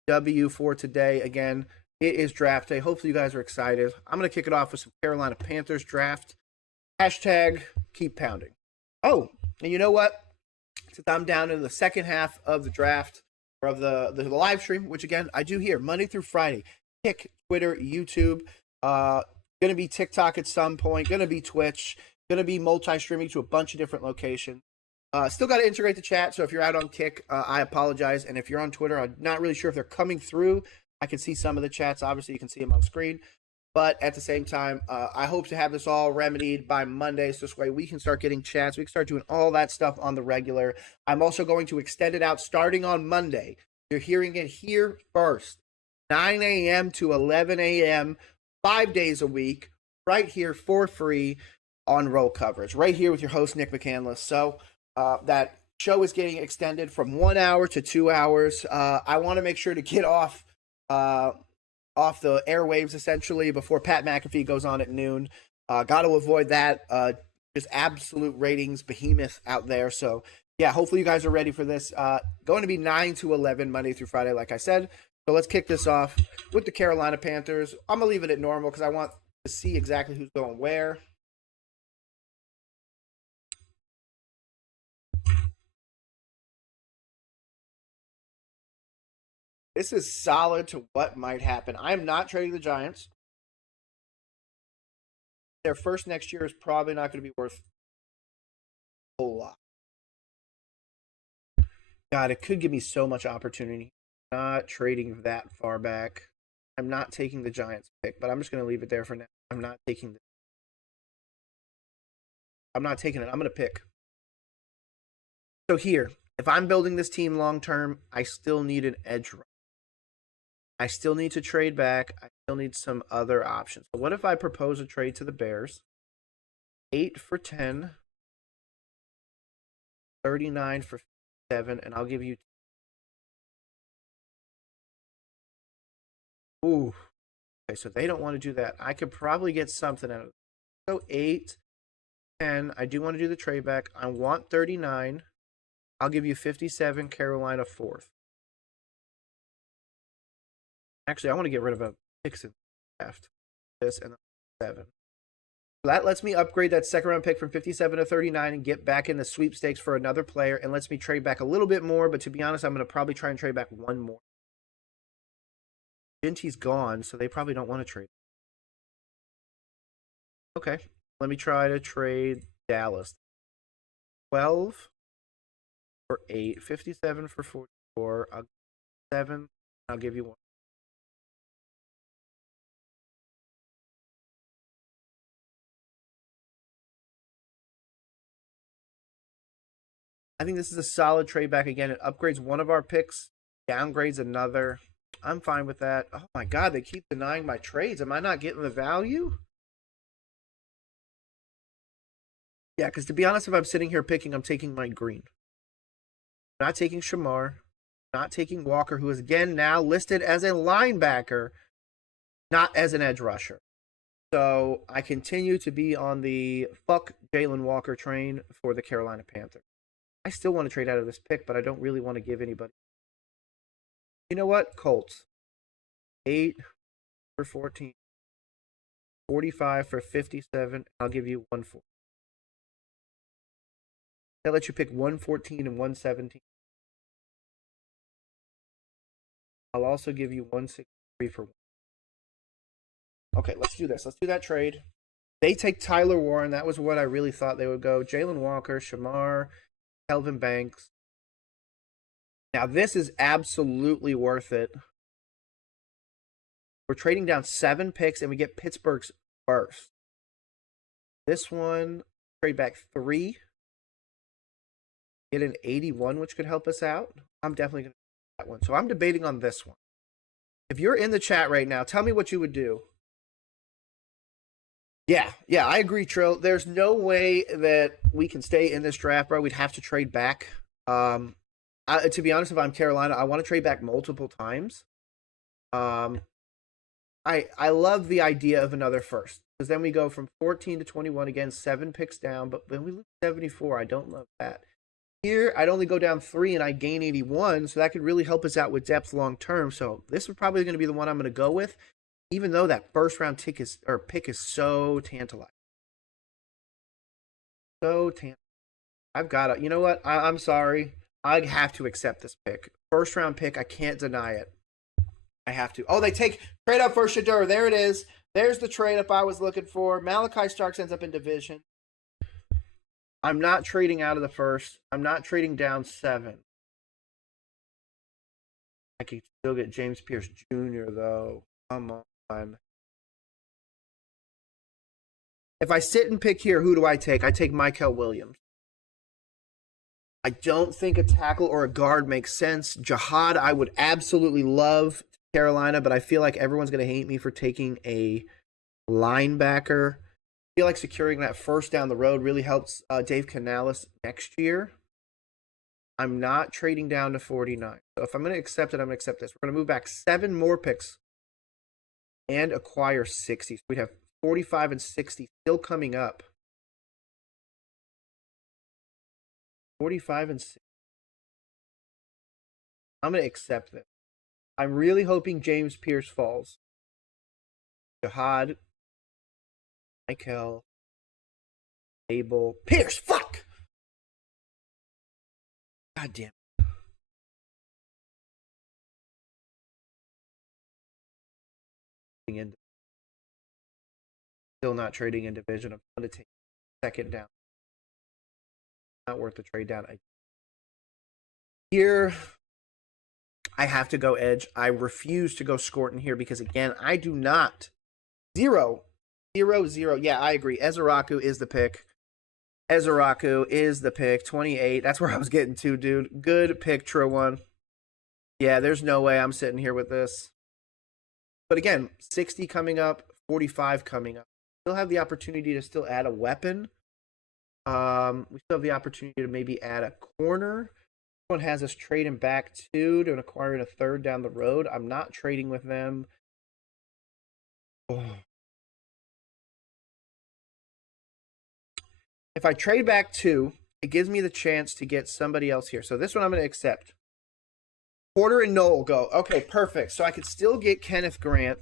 W for today. Again, it is draft day. Hopefully you guys are excited. I'm going to kick it off with some Carolina Panthers draft. Hashtag keep pounding. Oh, and you know what? Since I'm down in the second half of the draft, or of the live stream, which again, I do here Monday through Friday. Kick, Twitter, YouTube. Going to be TikTok at some point. Going to be Twitch. Going to be multi-streaming to a bunch of different locations. Still got to integrate the chat, so if you're out on Kick, I apologize. And if you're on Twitter, I'm not really sure if they're coming through. I can see some of the chats. Obviously, you can see them on screen. But at the same time, I hope to have this all remedied by Monday, so this way we can start getting chats. We can start doing all that stuff on the regular. I'm also going to extend it out starting on Monday. You're hearing it here first. 9 a.m. to 11 a.m., 5 days a week, right here for free on Roll Coverage. Right here with your host, Nick McCandless. So that show is getting extended from 1 hour to 2 hours. I want to make sure to get off the airwaves, essentially, before Pat McAfee goes on at noon. Got to avoid that. just absolute ratings behemoth out there. So yeah, hopefully you guys are ready for this. Going to be 9 to 11 Monday through Friday, like I said. So let's kick this off with the Carolina Panthers. I'm gonna leave it at normal because I want to see exactly who's going where. This is solid to what might happen. I am not trading the Giants. Their first next year is probably not going to be worth a whole lot. God, it could give me so much opportunity. Not trading that far back. I'm not taking the Giants pick, but I'm just going to leave it there for now. I'm not taking it. I'm going to pick. So here, if I'm building this team long term, I still need an edge rusher. I still need to trade back. I still need some other options. So what if I propose a trade to the Bears? 8 for 10, 39 for 7, and I'll give you. Ooh. Okay, so they don't want to do that. I could probably get something out of it. So 8, 10. I do want to do the trade back. I want 39. I'll give you 57, Carolina 4th. Actually, I want to get rid of a 6 in the draft. This and 7. So that lets me upgrade that second round pick from 57 to 39 and get back in the sweepstakes for another player, and lets me trade back a little bit more, but to be honest, I'm going to probably try and trade back one more. Ginty's gone, so they probably don't want to trade. Okay, let me try to trade Dallas. 12 for 8, 57 for 44, I'll 7, I'll give you 1. I think this is a solid trade back again. It upgrades one of our picks, downgrades another. I'm fine with that. Oh my God, they keep denying my trades. Am I not getting the value? Yeah, because to be honest, if I'm sitting here picking, I'm taking Mike Green. I'm not taking Shamar. Not taking Walker, who is again now listed as a linebacker, not as an edge rusher. So I continue to be on the fuck Jalen Walker train for the Carolina Panthers. I still want to trade out of this pick, but I don't really want to give anybody. You know what? Colts. 8 for 14. 45 for 57. I'll give you 140. That lets you pick 114 and 117. I'll also give you 163 for 1. Okay, let's do this. Let's do that trade. They take Tyler Warren. That was what I really thought they would go. Jalen Walker, Shamar, Kelvin Banks. Now, this is absolutely worth it. We're trading down 7 picks, and we get Pittsburgh's first. This one, trade back 3. Get an 81, which could help us out. I'm definitely going to do that one. So I'm debating on this one. If you're in the chat right now, tell me what you would do. Yeah, I agree, Trill. There's no way that we can stay in this draft, bro. We'd have to trade back. To be honest, if I'm Carolina, I want to trade back multiple times. I love the idea of another first, because then we go from 14 to 21 again, 7 picks down, but then we lose 74. I don't love that. Here, I'd only go down 3 and I gain 81, so that could really help us out with depth long term. So this is probably going to be the one I'm going to go with, even though that first round pick is so tantalizing. I've got it. You know what? I'm sorry. I have to accept this pick. First round pick. I can't deny it. I have to. Oh, they take trade up for Shedeur. There it is. There's the trade up I was looking for. Malachi Starks ends up in division. I'm not trading out of the first. I'm not trading down 7. I can still get James Pierce Jr. though. Come on. If I sit and pick here, who do I take? I take Michael Williams. I don't think a tackle or a guard makes sense. Jihad, I would absolutely love Carolina, but I feel like everyone's going to hate me for taking a linebacker. I feel like securing that first down the road really helps Dave Canales next year. I'm not trading down to 49. So if I'm going to accept it, I'm going to accept this. We're going to move back 7 more picks and acquire 60. So we'd have 45 and 60 still coming up. 45 and 6. I'm going to accept this. I'm really hoping James Pierce falls. Jihad, Michael, Abel, Pierce, fuck! God damn it. Still not trading in division. I'm going to take second down. Not worth the trade down. Here, I have to go edge. I refuse to go Scorton here because, again, I do not. 0. Yeah, I agree. Ezeraku is the pick. 28. That's where I was getting to, dude. Good pick, True One. Yeah, there's no way I'm sitting here with this. But again, 60 coming up, 45 coming up. Still have the opportunity to still add a weapon. We still have the opportunity to maybe add a corner. This one has us trading back to acquiring a third down the road. I'm not trading with them. Oh. If I trade back 2, it gives me the chance to get somebody else here. So this one I'm going to accept. Porter and Noel go. Okay, perfect. So I could still get Kenneth Grant.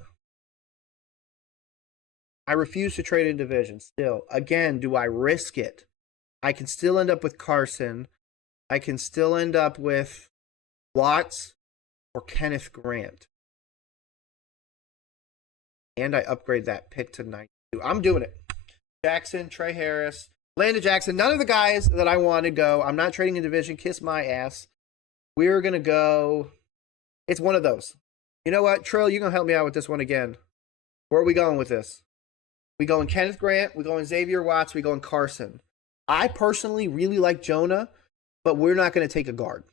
I refuse to trade in division still. Again, do I risk it? I can still end up with Carson. I can still end up with Watts or Kenneth Grant. And I upgrade that pick to 92. I'm doing it. Jackson, Trey Harris, Landon Jackson. None of the guys that I want to go. I'm not trading in division. Kiss my ass. We're going to go. It's one of those. You know what? Trill, you're going to help me out with this one again. Where are we going with this? We going Kenneth Grant. We going Xavier Watts. We going Carson. I personally really like Jonah, but we're not going to take a guard.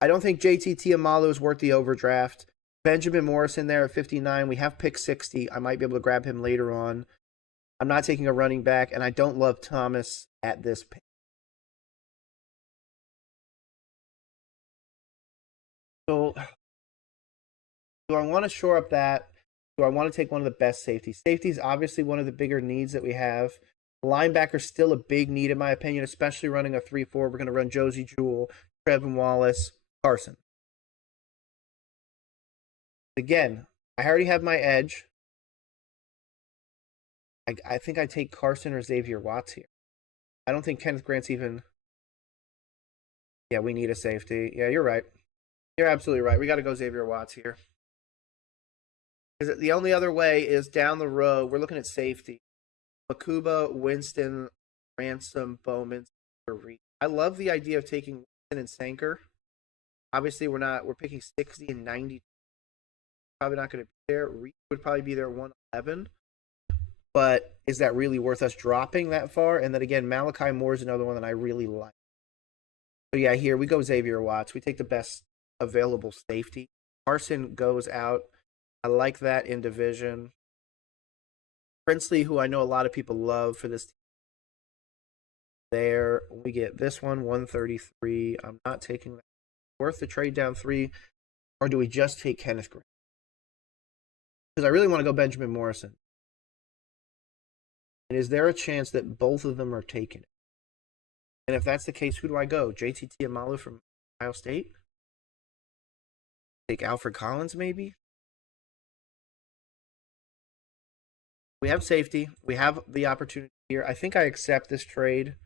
I don't think JT Tiamalu is worth the overdraft. Benjamin Morrison there at 59. We have pick 60. I might be able to grab him later on. I'm not taking a running back, and I don't love Thomas at this pick. So, do I want to shore up that? Do I want to take one of the best safeties? Safety is obviously one of the bigger needs that we have. Linebacker is still a big need, in my opinion, especially running a 3-4. We're going to run Josie Jewell, Trevin Wallace, Carson. Again, I already have my edge. I think I take Carson or Xavier Watts here. I don't think Kenneth Grant's even... Yeah, we need a safety. Yeah, you're right. You're absolutely right. We got to go Xavier Watts here. Because the only other way is down the road. We're looking at safety. Makuba, Winston, Ransom, Bowman, Reed. I love the idea of taking Winston and Sanker. Obviously, we're picking 60 and 90. Probably not going to be there. Reed would probably be there 111. But is that really worth us dropping that far? And then again, Malachi Moore is another one that I really like. So yeah, here we go Xavier Watts. We take the best available safety. Carson goes out. I like that in division. Princely, who I know a lot of people love for this team. There, we get this one, 133. I'm not taking that. Worth the trade down 3, or do we just take Kenneth Grant? Because I really want to go Benjamin Morrison. And is there a chance that both of them are taken? And if that's the case, who do I go? JT Tiamalu from Ohio State? Take Alfred Collins, maybe? We have safety. We have the opportunity here. I think I accept this trade.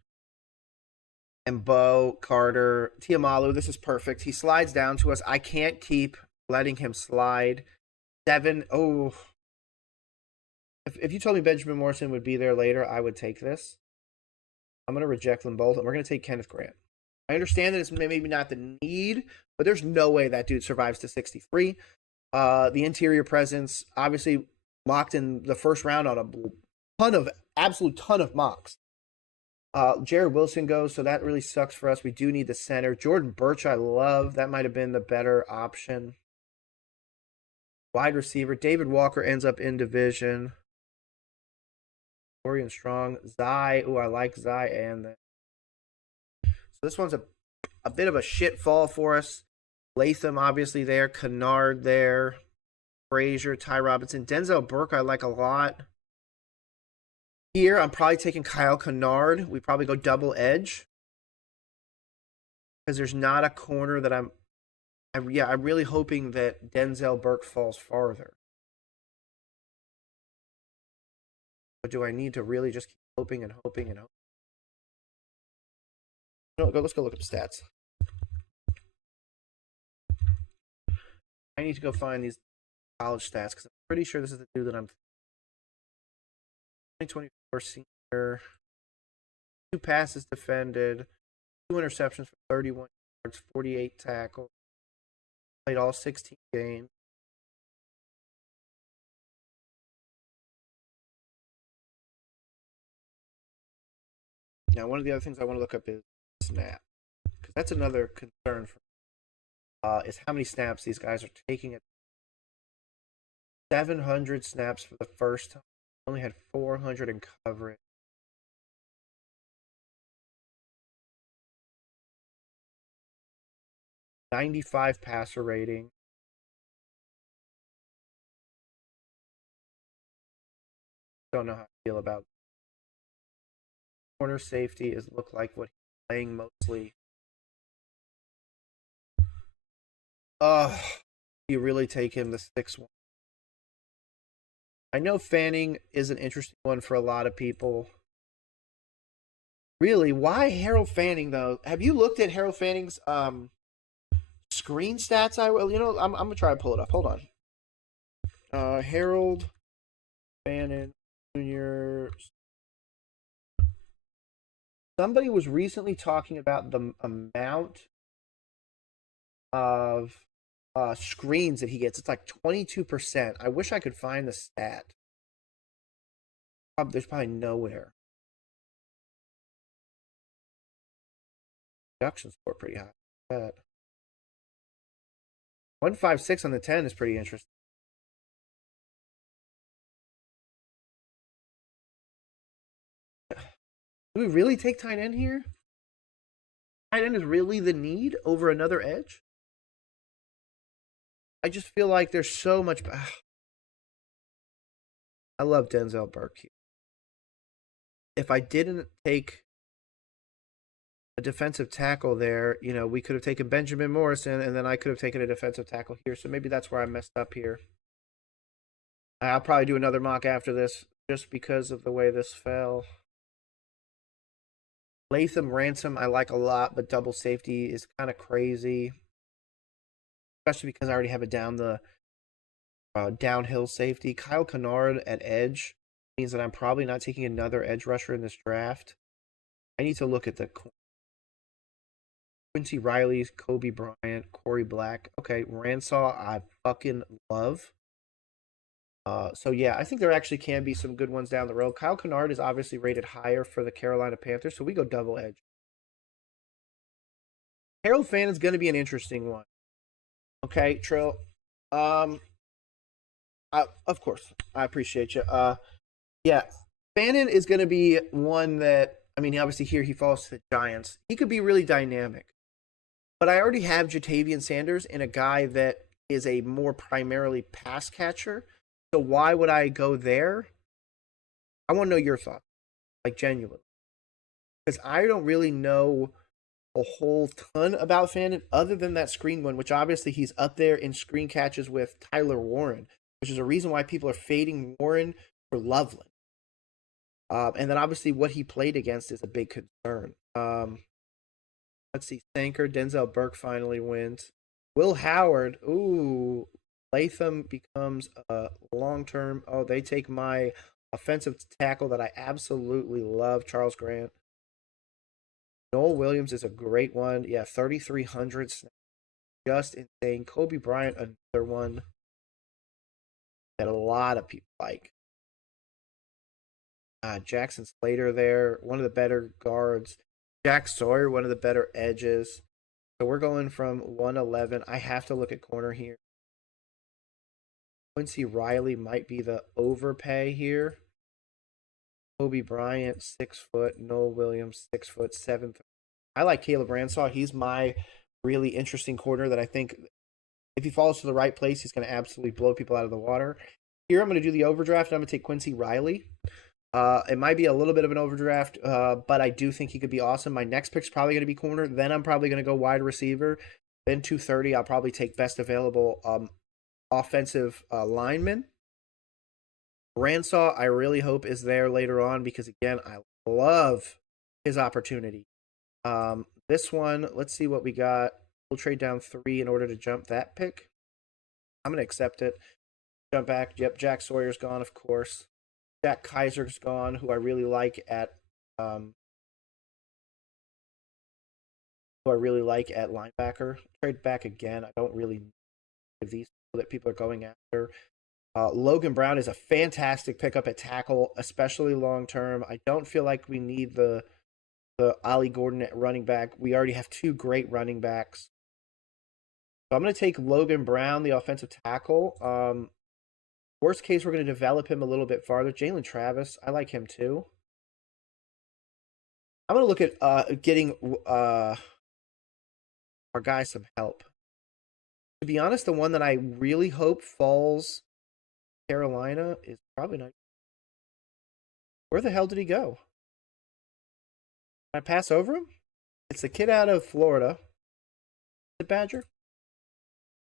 And Bo, Carter, Tiamalu, this is perfect. He slides down to us. I can't keep letting him slide. 7. Oh. If you told me Benjamin Morrison would be there later, I would take this. I'm going to reject them both, and we're going to take Kenneth Grant. I understand that it's maybe not the need, but there's no way that dude survives to 63. The interior presence, obviously locked in the first round on a absolute ton of mocks. Jared Wilson goes, so that really sucks for us. We do need the center. Jordan Birch, I love. That might have been the better option. Wide receiver. David Walker ends up in division. Orion Strong. Zai. Oh, I like Zai. So this one's a bit of a shit fall for us. Latham, obviously, there. Kennard there. Frazier, Ty Robinson. Denzel Burke, I like a lot. Here, I'm probably taking Kyle Kennard. We probably go double edge. because there's not a corner that I'm really hoping that Denzel Burke falls farther. But do I need to really just keep hoping and hoping and hoping? No, let's go look up stats. I need to go find these college stats because I'm pretty sure this is the dude that I'm 2024 senior. 2 passes defended, 2 interceptions for 31 yards, 48 tackles. Played all 16 games. Now, one of the other things I want to look up is snap, because that's another concern for me, is how many snaps these guys are taking. At 700 snaps for the first time. Only had 400 in coverage. .95 passer rating. Don't know how I feel about it. Corner safety is look like what he's playing mostly. You really take him the 6-1. I know Fanning is an interesting one for a lot of people. Really, why Harold Fanning though? Have you looked at Harold Fanning's screen stats? I'm gonna try to pull it up. Hold on. Harold Fanning Jr. Somebody was recently talking about the amount of screens that he gets. It's like 22%. I wish I could find the stat. There's probably nowhere. Production score pretty high. 156 on the 10 is pretty interesting. Do we really take tight end here? Tight end is really the need over another edge? I just feel like there's so much. I love Denzel Burke here. If I didn't take a defensive tackle there, we could have taken Benjamin Morrison, and then I could have taken a defensive tackle here. So maybe that's where I messed up here. I'll probably do another mock after this just because of the way this fell. Latham Ransom I like a lot, but double safety is kind of crazy. Especially because I already have it down the downhill safety. Kyle Kennard at edge means that I'm probably not taking another edge rusher in this draft. I need to look at the Quincy Riley, Kobe Bryant, Corey Black. Okay, Ransaw I fucking love. So yeah, I think there actually can be some good ones down the road. Kyle Kennard is obviously rated higher for the Carolina Panthers, so we go double edge. Harold Fanning is going to be an interesting one. Okay, Trill. Of course, I appreciate you. Yeah, Fanning is going to be one that, obviously here he falls to the Giants. He could be really dynamic. But I already have Jatavian Sanders and a guy that is a more primarily pass catcher. So why would I go there? I want to know your thoughts, like genuinely. Because I don't really know a whole ton about Fanning other than that screen one, which obviously he's up there in screen catches with Tyler Warren, which is a reason why people are fading Warren for Loveland. And then obviously what he played against is a big concern. Let's see, Sanker, Denzel Burke finally wins. Will Howard, ooh, Latham becomes a long-term. Oh, they take my offensive tackle that I absolutely love, Charles Grant. Noel Williams is a great one. Yeah, 3,300 snaps. Just insane. Kobe Bryant, another one that a lot of people like. Jackson Slater there, one of the better guards. Jack Sawyer, one of the better edges. So we're going from 111. I have to look at corner here. Quincy Riley might be the overpay here. Kobe Bryant, 6 foot. Noel Williams, 6 foot, 7. I like Caleb Ransaw. He's my really interesting corner that I think if he falls to the right place, he's going to absolutely blow people out of the water. Here, I'm going to do the overdraft. I'm going to take Quincy Riley. It might be a little bit of an overdraft, but I do think he could be awesome. My next pick's probably going to be corner. Then I'm probably going to go wide receiver. Then 230, I'll probably take best available offensive lineman. Ransaw, I really hope is there later on because, again, I love his opportunity. This one, let's see what we got. We'll trade down 3 in order to jump that pick. I'm going to accept it. Jump back. Yep, Jack Sawyer's gone, of course. Jack Kaiser's gone, who I really like at linebacker. Trade back again. I don't really give these that people are going after. Logan Brown is a fantastic pickup at tackle, especially long term. I don't feel like we need the Ollie Gordon at running back. We already have 2 great running backs. So I'm going to take Logan Brown, the offensive tackle. Worst case, we're going to develop him a little bit farther. Jalen Travis, I like him too. I'm going to look at getting our guy some help. To be honest, the one that I really hope falls Carolina is probably not. Where the hell did he go? Can I pass over him? It's the kid out of Florida. The Badger?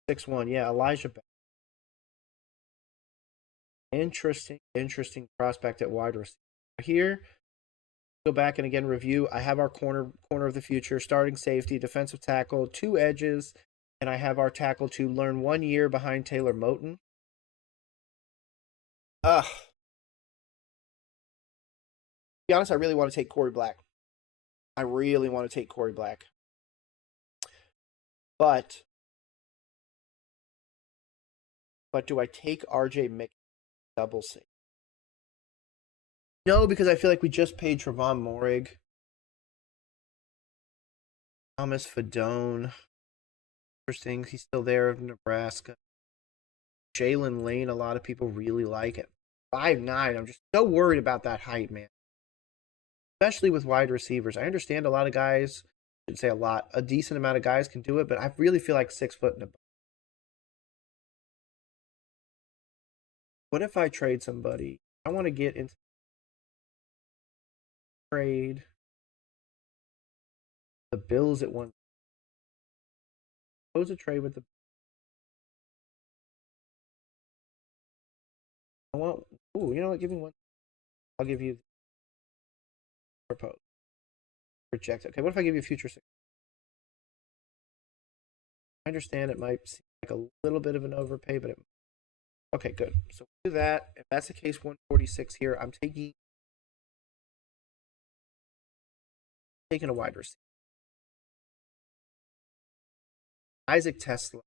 6'1", yeah, Elijah Badger. Interesting prospect at wide receiver. Here, go back and again review. I have our corner of the future, starting safety, defensive tackle, 2 edges, and I have our tackle to learn 1 year behind Taylor Moton. To be honest, I really want to take Corey Black. But do I take RJ Mick double safe? No, because I feel like we just paid Trevon Moehrig. Thomas Fadone. Interesting. He's still there of Nebraska. Jalen Lane, a lot of people really like it. 5'9". I'm just so worried about that height, man. Especially with wide receivers. I understand a lot of guys, I shouldn't say a lot, a decent amount of guys can do it, but I really feel like 6 foot and above. What if I trade somebody? I want to get into trade the Bills at one. Suppose a trade with the. I want. Ooh, you know what? Give me one. I'll give you. Propose. Reject. Okay, what if I give you a future 6? I understand it might seem like a little bit of an overpay, but okay, good. So we'll do that. If that's the case, 146 here. I'm taking a wide receiver. Isaac Tesla.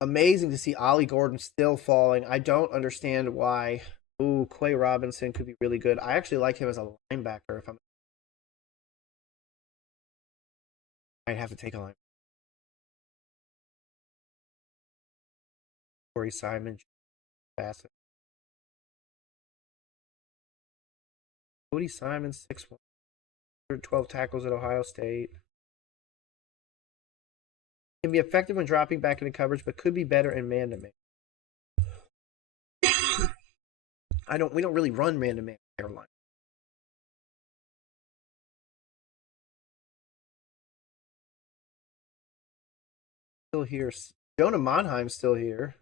Amazing to see Ollie Gordon still falling. I don't understand why. Ooh, Quay Robinson could be really good. I actually like him as a linebacker. If I might have to take a linebacker. Corey Simon, Bassett. Cody Simon, 6'1", 112 tackles at Ohio State. Can be effective when dropping back into coverage, but could be better in man-to-man. We don't really run man-to-man in Carolina. Still here. Jonah Monheim's still here.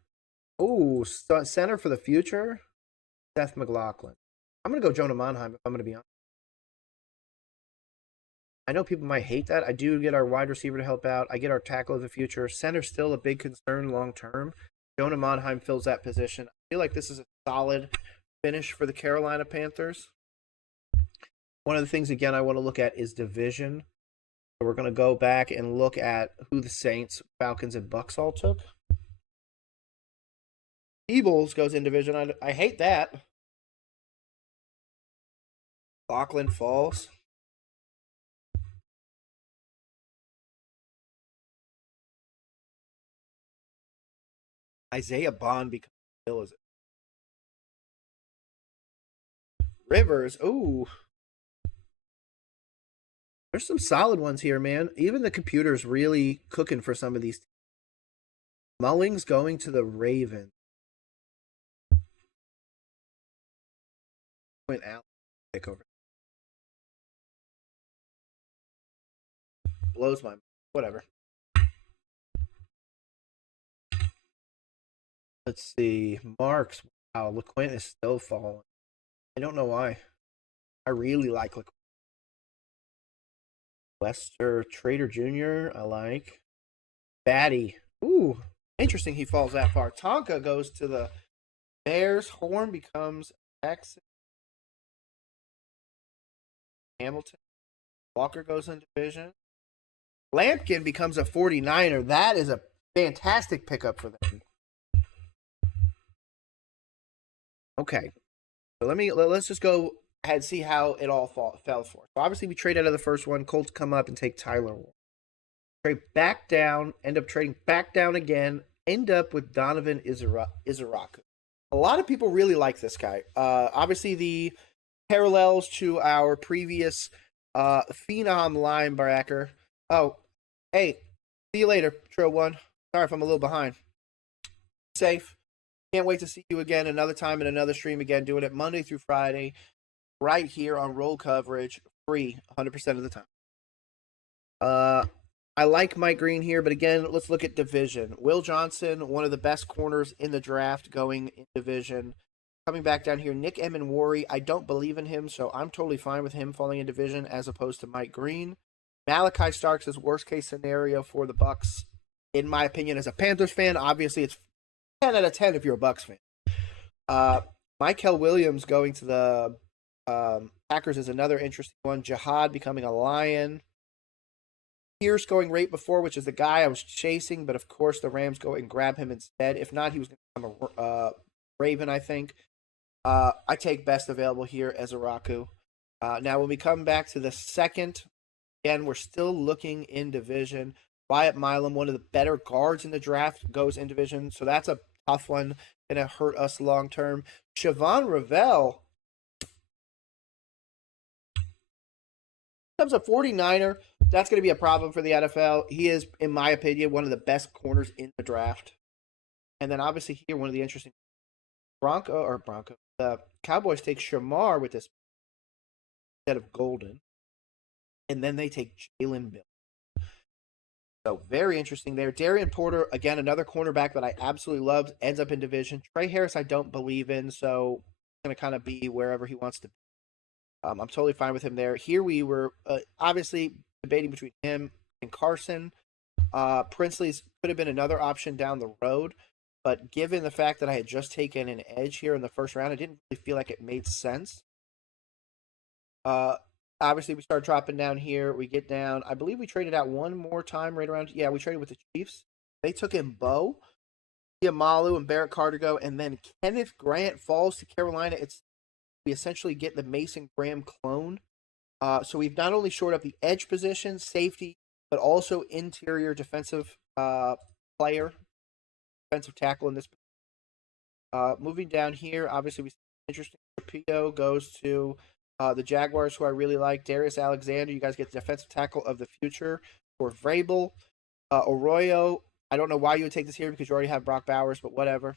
Oh, center for the future. Seth McLaughlin. I'm going to go Jonah Monheim if I'm going to be honest. I know people might hate that. I do get our wide receiver to help out. I get our tackle of the future. Center's still a big concern long term. Jonah Monheim fills that position. I feel like this is a solid finish for the Carolina Panthers. One of the things, again, I want to look at is division. So we're going to go back and look at who the Saints, Falcons, and Bucks all took. Eagles goes in division. I hate that. Lachlan falls. Isaiah Bond becomes still is it? Rivers. Ooh. There's some solid ones here, man. Even the computer's really cooking for some of these. Mullings going to the Ravens. Quinn Allen pick over. Blows my mind. Whatever. Let's see. Marks. Wow, LeQuint is still falling. I don't know why. I really like LeQuint. Lester Trader Jr. I like. Batty. Ooh, interesting. He falls that far. Tonka goes to the Bears. Horn becomes Texas. Hamilton. Walker goes in division. Lampkin becomes a 49er. That is a fantastic pickup for them. Okay. So let's just go ahead and see how it all fell for. So obviously we trade out of the first one. Colts come up and take Tyler Ward. Trade back down, end up trading back down again, end up with Donovan Izaraku. A lot of people really like this guy. Obviously the parallels to our previous phenom linebacker. Oh, hey, see you later, Trill One. Sorry if I'm a little behind. Safe. Can't wait to see you again another time in another stream again, doing it Monday through Friday, right here on Roll Coverage, free 100% of the time. I like Mike Green here, but again, let's look at division. Will Johnson, one of the best corners in the draft, going in division. Coming back down here, Nick Emenwari, I don't believe in him, so I'm totally fine with him falling in division as opposed to Mike Green. Malachi Starks is worst case scenario for the Bucks, in my opinion, as a Panthers fan. Obviously, it's 10 out of 10 if you're a Bucks fan. Michael Williams going to the Packers is another interesting one. Jihad becoming a Lion. Pierce going right before, which is the guy I was chasing, but of course the Rams go and grab him instead. If not, he was going to become a Raven, I think. I take best available here as Araku. Now, when we come back to the second, again, we're still looking in division. Wyatt Milam, one of the better guards in the draft, goes in division. So that's a tough one. Going to hurt us long term. Siobhan Ravel becomes a 49er. That's going to be a problem for the NFL. He is, in my opinion, one of the best corners in the draft. And then obviously here, one of the interesting the Cowboys take Shamar with this instead of Golden. And then they take Jalen Bill. So very interesting there. Darian Porter, again, another cornerback that I absolutely loved, ends up in division. Trey Harris, I don't believe in, so he's going to kind of be wherever he wants to be. I'm totally fine with him there. Here we were obviously debating between him and Carson. Princely's could have been another option down the road, but given the fact that I had just taken an edge here in the first round, I didn't really feel like it made sense. Obviously, we start dropping down here. We get down. I believe we traded out one more time right around. Yeah, we traded with the Chiefs. They took in Bo, Amalu, and Barrett Carter go, and then Kenneth Grant falls to Carolina. We essentially get the Mason Graham clone. So we've not only shored up the edge position, safety, but also interior defensive player, defensive tackle in this. Moving down here, obviously we see interesting. Torpedo goes to the Jaguars, who I really like. Darius Alexander, you guys get the defensive tackle of the future for Vrabel. Arroyo, I don't know why you would take this here because you already have Brock Bowers, but whatever.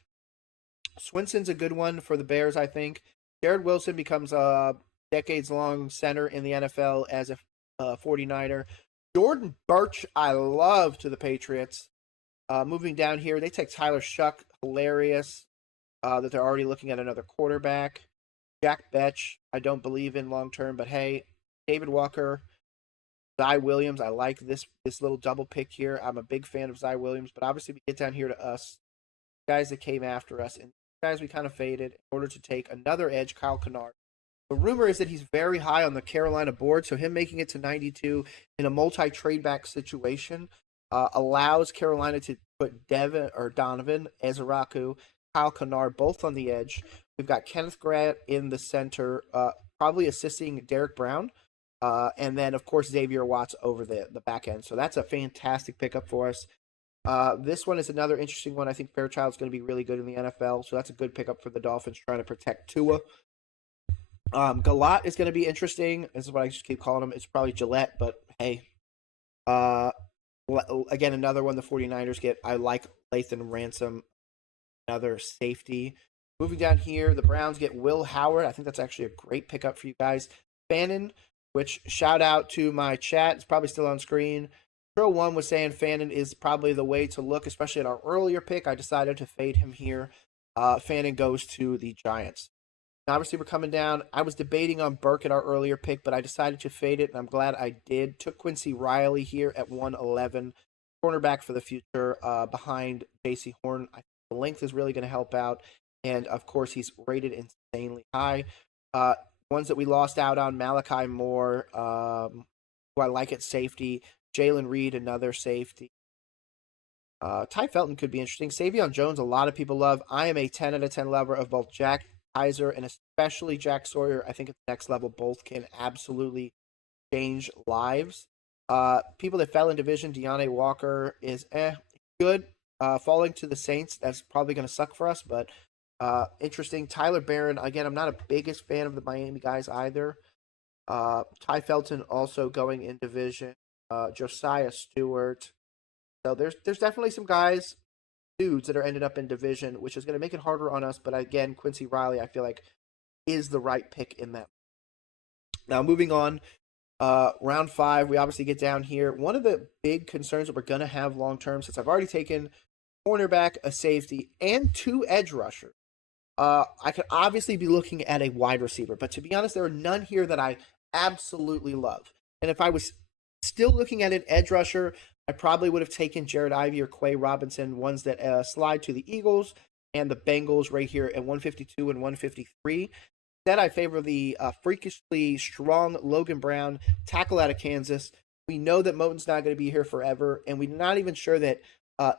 Swinson's a good one for the Bears, I think. Jared Wilson becomes a decades-long center in the NFL as a 49er. Jordan Birch, I love to the Patriots. Moving down here, they take Tyler Shuck. Hilarious that they're already looking at another quarterback. Jack Betch, I don't believe in long-term, but hey, David Walker, Zy Williams, I like this little double pick here. I'm a big fan of Zy Williams, but obviously we get down here to us, guys that came after us, and guys we kind of faded in order to take another edge, Kyle Kennard. The rumor is that he's very high on the Carolina board, so him making it to 92 in a multi-trade back situation allows Carolina to put Donovan Ezeraku, Kyle Kennard both on the edge. We've got Kenneth Grant in the center, probably assisting Derek Brown. And then, of course, Xavier Watts over the back end. So that's a fantastic pickup for us. This one is another interesting one. I think Fairchild's going to be really good in the NFL. So that's a good pickup for the Dolphins trying to protect Tua. Galat is going to be interesting. This is what I just keep calling him. It's probably Gillette, but hey. Again, another one the 49ers get. I like Lathan Ransom, another safety Moving down here, the Browns get Will Howard. I think that's actually a great pickup for you guys. Fannin, which shout out to my chat. It's probably still on screen. Pro1 was saying Fannin is probably the way to look, especially at our earlier pick. I decided to fade him here. Fannin goes to the Giants. Now, obviously, we're coming down. I was debating on Burke at our earlier pick, but I decided to fade it, and I'm glad I did. Took Quincy Riley here at 111. Cornerback for the future behind J.C. Horn. I think the length is really going to help out. And, of course, he's rated insanely high. Ones that we lost out on, Malachi Moore, who I like at safety. Jalen Reed, another safety. Ty Felton could be interesting. Savion Jones, a lot of people love. I am a 10 out of 10 lover of both Jack Kaiser and especially Jack Sawyer. I think at the next level, both can absolutely change lives. People that fell in division, Deontay Walker is good. Falling to the Saints, that's probably going to suck for us, but interesting. Tyler Barron, again, I'm not a biggest fan of the Miami guys either. Ty Felton also going in division. Josiah Stewart. So there's definitely some guys, dudes that are ended up in division, which is going to make it harder on us. But again, Quincy Riley, I feel like, is the right pick in that. Now, moving on, round 5, we obviously get down here. One of the big concerns that we're going to have long-term, since I've already taken cornerback, a safety, and 2 edge rushers, I could obviously be looking at a wide receiver. But to be honest, there are none here that I absolutely love. And if I was still looking at an edge rusher, I probably would have taken Jared Ivey or Quay Robinson, ones that slide to the Eagles and the Bengals right here at 152 and 153. Instead, I favor the freakishly strong Logan Brown, tackle out of Kansas. We know that Moton's not going to be here forever, and we're not even sure that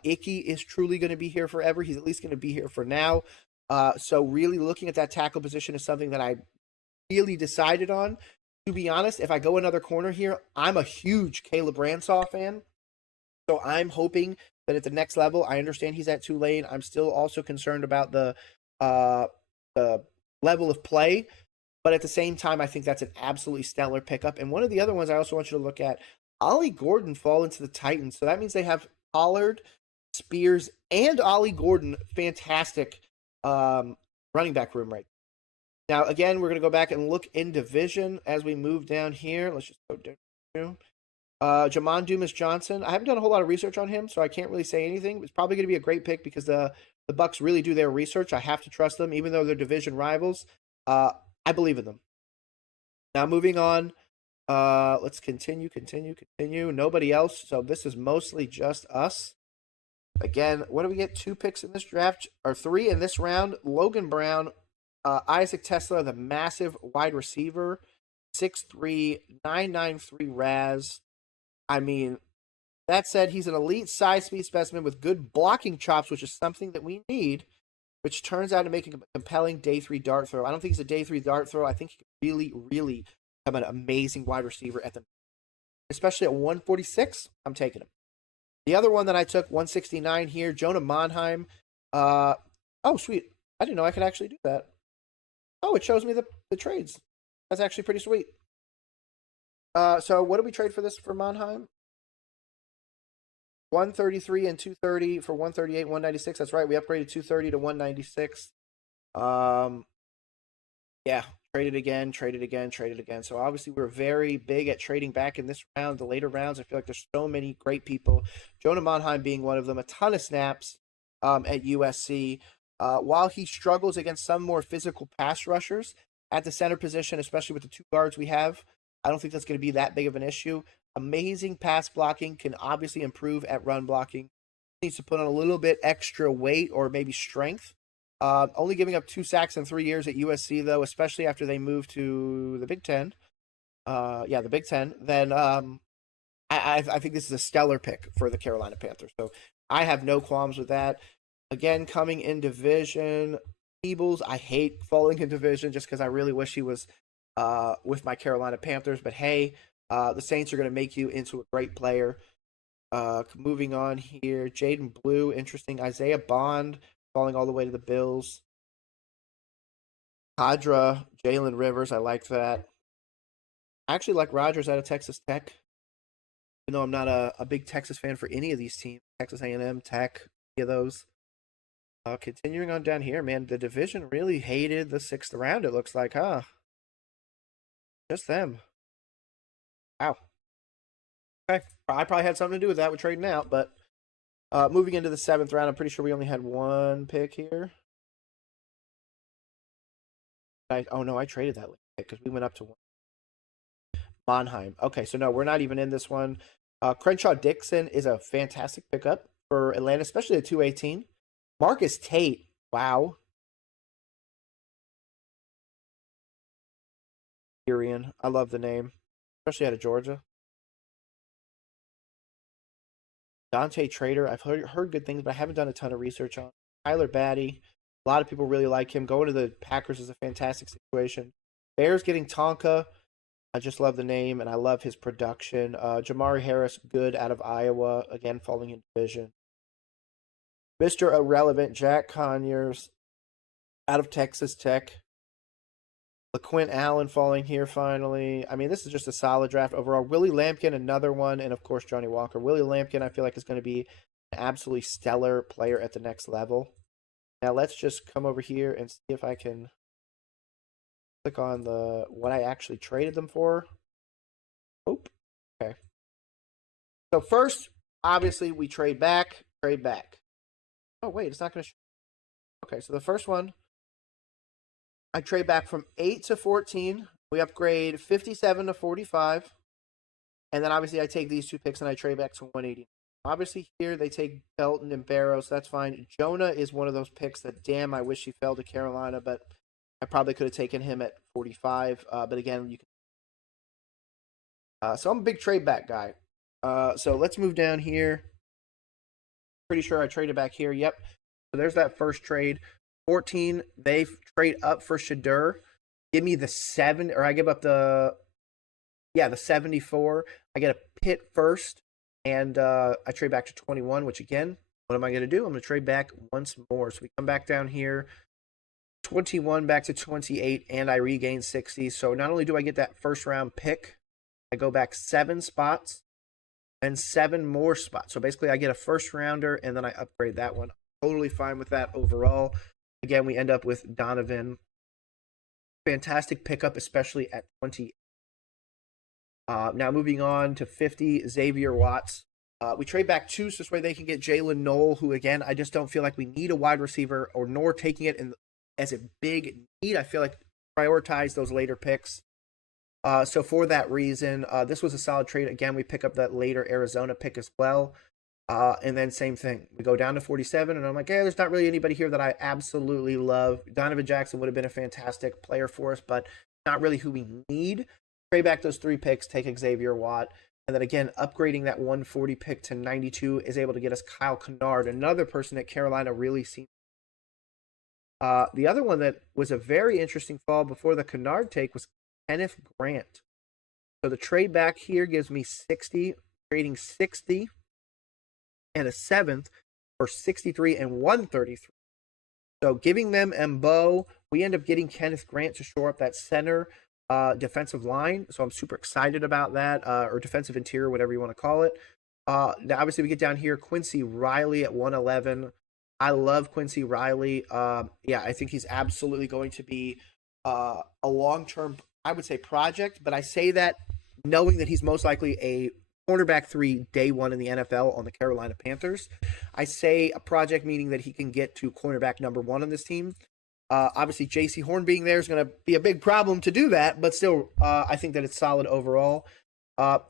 Icky is truly going to be here forever. He's at least going to be here for now. So really looking at that tackle position is something that I really decided on. To be honest, if I go another corner here, I'm a huge Caleb Ransaw fan. So I'm hoping that at the next level, I understand he's at Tulane. I'm still also concerned about the level of play. But at the same time, I think that's an absolutely stellar pickup. And one of the other ones I also want you to look at, Ollie Gordon fall into the Titans. So that means they have Pollard, Spears, and Ollie Gordon. Fantastic running back room right now. Again, we're going to go back and look in division as we move down here. Let's just go down. Jamon Dumas-Johnson. I haven't done a whole lot of research on him, so I can't really say anything. It's probably going to be a great pick because the Bucs really do their research. I have to trust them, even though they're division rivals. I believe in them. Now, moving on. Let's continue. Nobody else, so this is mostly just us. Again, what do we get? 2 picks in this draft, or 3 in this round. Logan Brown, Isaac Tesler, the massive wide receiver, 6'3", 993 RAS. I mean, that said, he's an elite size speed specimen with good blocking chops, which is something that we need, which turns out to make a compelling day 3 dart throw. I don't think he's a day 3 dart throw. I think he can really, really become an amazing wide receiver at especially at 146. I'm taking him. The other one that I took, 169 here, Jonah Monheim. Oh, sweet. I didn't know I could actually do that. Oh, it shows me the trades. That's actually pretty sweet. So what do we trade for this for Monheim? 133 and 230 for 138, 196. That's right. We upgraded 230 to 196. Yeah, traded again. So obviously we're very big at trading back in this round, the later rounds. I feel like there's so many great people. Jonah Monheim being one of them. A ton of snaps at USC. While he struggles against some more physical pass rushers at the center position, especially with the 2 guards we have, I don't think that's going to be that big of an issue. Amazing pass blocking, can obviously improve at run blocking. Needs to put on a little bit extra weight or maybe strength. Only giving up 2 sacks in 3 years at USC, though, especially after they moved to the Big Ten. The Big Ten. Then I think this is a stellar pick for the Carolina Panthers. So I have no qualms with that. Again, coming in division, Peebles. I hate falling in division just because I really wish he was with my Carolina Panthers. But hey, the Saints are going to make you into a great player. Moving on here, Jaden Blue, interesting. Isaiah Bond falling all the way to the Bills. Hadra, Jalen Rivers, I like that. I actually like Rodgers out of Texas Tech. Even though I'm not a big Texas fan for any of these teams, Texas A&M, Tech, any of those. Continuing on down here, man, the division really hated the 6th round, it looks like, huh? Just them. Wow. Okay. I probably had something to do with that with trading out, but moving into the 7th round, I'm pretty sure we only had one pick here. Oh, no, I traded that pick because we went up to one. Monheim. Okay, so no, we're not even in this one. Crenshaw Dixon is a fantastic pickup for Atlanta, especially at 218. Marcus Tate, wow. Tyrion, I love the name, especially out of Georgia. Dante Trader, I've heard good things, but I haven't done a ton of research on. Tyler Batty, a lot of people really like him. Going to the Packers is a fantastic situation. Bears getting Tonka. I just love the name, and I love his production. Jamari Harris, good out of Iowa, again falling in division. Mr. Irrelevant, Jack Conyers, out of Texas Tech. LaQuint Allen falling here finally. I mean, this is just a solid draft overall. Willie Lampkin, another one, and of course Johnny Walker. Willie Lampkin, I feel like is going to be an absolutely stellar player at the next level. Now let's just come over here and see if I can click on the what I actually traded them for. Oop. Okay. So first, obviously, we trade back. Oh wait, it's not going to show. Okay, so the first one, I trade back from 8 to 14. We upgrade 57 to 45. And then obviously I take these two picks and I trade back to 180. Obviously here they take Belton and Barrow, so that's fine. Jonah is one of those picks that, damn, I wish he fell to Carolina, but I probably could have taken him at 45. But again, you can. So I'm a big trade back guy. So let's move down here. Pretty sure I traded back here. Yep. So there's that first trade. 14, they trade up for Shadur. Give me the 7, or I give up the 74. I get a Pitt first, and I trade back to 21, which again, what am I going to do? I'm going to trade back once more. So we come back down here, 21 back to 28, and I regain 60. So not only do I get that first round pick, I go back 7 spots and 7 more spots. So basically I get a first rounder, and then I upgrade that one. Totally fine with that overall. Again, we end up with Donovan. Fantastic pickup, especially at 20. Now moving on to 50, Xavier Watts. We trade back 2 so this way they can get Jalen Knoll, who again, I just don't feel like we need a wide receiver, or nor taking it as a big need. I feel like prioritize those later picks. So for that reason, this was a solid trade. Again, we pick up that later Arizona pick as well. And then same thing. We go down to 47, and I'm like, hey, there's not really anybody here that I absolutely love. Donovan Jackson would have been a fantastic player for us, but not really who we need. Trade back those 3 picks, take Xavier Watt. And then again, upgrading that 140 pick to 92 is able to get us Kyle Kennard, another person that Carolina really seems. The other one that was a very interesting fall before the Kennard take was Kenneth Grant. So the trade back here gives me 60, trading 60 and a 7th for 63 and 133. So giving them Mbo, we end up getting Kenneth Grant to shore up that center defensive line. So I'm super excited about that, or defensive interior, whatever you want to call it. Now, obviously, we get down here, Quincy Riley at 111. I love Quincy Riley. Yeah, I think he's absolutely going to be a long-term, I would say, project. But I say that knowing that he's most likely a cornerback 3 day 1 in the NFL on the Carolina Panthers. I say a project meaning that he can get to cornerback number 1 on this team. Obviously, J.C. Horn being there is going to be a big problem to do that, but still, I think that it's solid overall.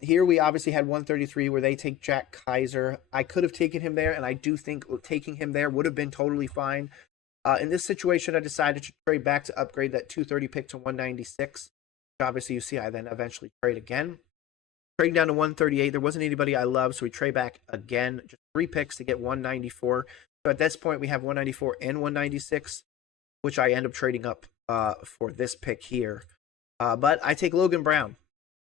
Here we obviously had 133 where they take Jack Kaiser. I could have taken him there, and I do think taking him there would have been totally fine. In this situation, I decided to trade back to upgrade that 230 pick to 196. Obviously, you see I then eventually trade again. Trading down to 138, there wasn't anybody I loved, so we trade back again. Just 3 picks to get 194. So at this point, we have 194 and 196. Which I end up trading up for this pick here. But I take Logan Brown,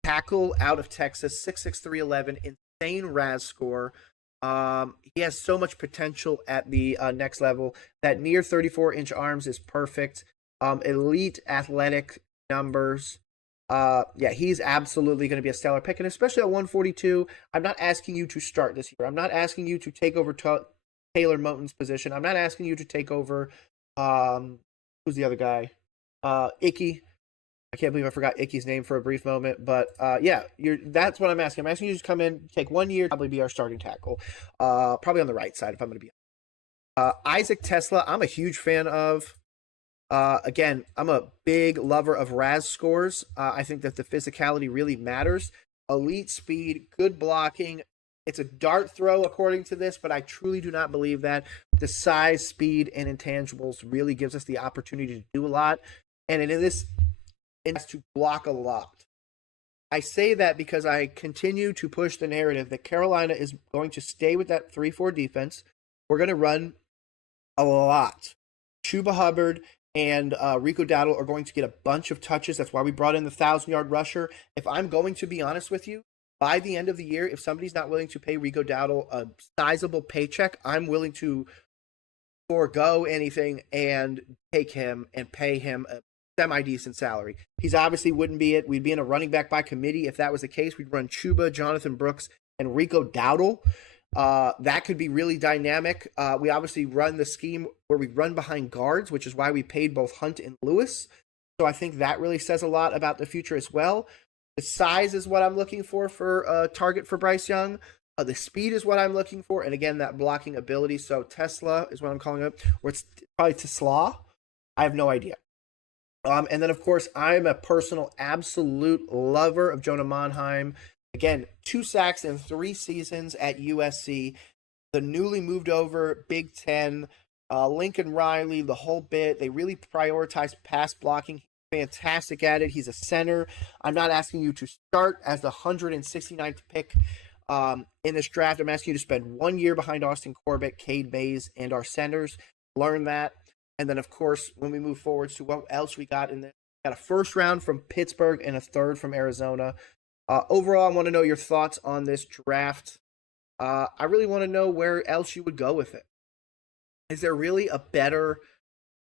tackle out of Texas, 6'6", 311, insane RAS score. He has so much potential at the next level. That near 34-inch arms is perfect. Elite athletic numbers. Yeah, he's absolutely going to be a stellar pick, and especially at 142, I'm not asking you to start this year. I'm not asking you to take over Taylor Moton's position. I'm not asking you to take over. Who's the other guy? Icky. I can't believe I forgot Icky's name for a brief moment, but yeah, that's what I'm asking. I'm asking you to come in, take 1 year, probably be our starting tackle, probably on the right side if I'm going to be. Isaac Tesla, I'm a huge fan of. Again, I'm a big lover of Raz scores. I think that the physicality really matters. Elite speed, good blocking. It's a dart throw according to this, but I truly do not believe that. The size, speed, and intangibles really gives us the opportunity to do a lot. And in this, it has to block a lot. I say that because I continue to push the narrative that Carolina is going to stay with that 3-4 defense. We're going to run a lot. Chuba Hubbard and Rico Dowdle are going to get a bunch of touches. That's why we brought in the 1,000-yard rusher. If I'm going to be honest with you, by the end of the year, if somebody's not willing to pay Rico Dowdle a sizable paycheck, I'm willing to forego anything and take him and pay him a semi-decent salary. He's obviously wouldn't be it. We'd be in a running back by committee. If that was the case, we'd run Chuba, Jonathan Brooks, and Rico Dowdle. That could be really dynamic. We obviously run the scheme where we run behind guards, which is why we paid both Hunt and Lewis. So I think that really says a lot about the future as well. The size is what I'm looking for a target for Bryce Young. The speed is what I'm looking for. And again, that blocking ability. So Tesla is what I'm calling it. Or it's probably Tesla. I have no idea. And then, of course, I'm a personal absolute lover of Jonah Monheim. Again, 2 sacks in 3 seasons at USC. The newly moved over Big Ten, Lincoln Riley, the whole bit. They really prioritize pass blocking. Fantastic at it. He's a center. I'm not asking you to start as the 169th pick in this draft. I'm asking you to spend 1 year behind Austin Corbett, Cade Mays, and our centers. Learn that. And then, of course, when we move forward to what else we got in this, we got a first round from Pittsburgh and a third from Arizona. Overall, I want to know your thoughts on this draft. I really want to know where else you would go with it. Is there really a better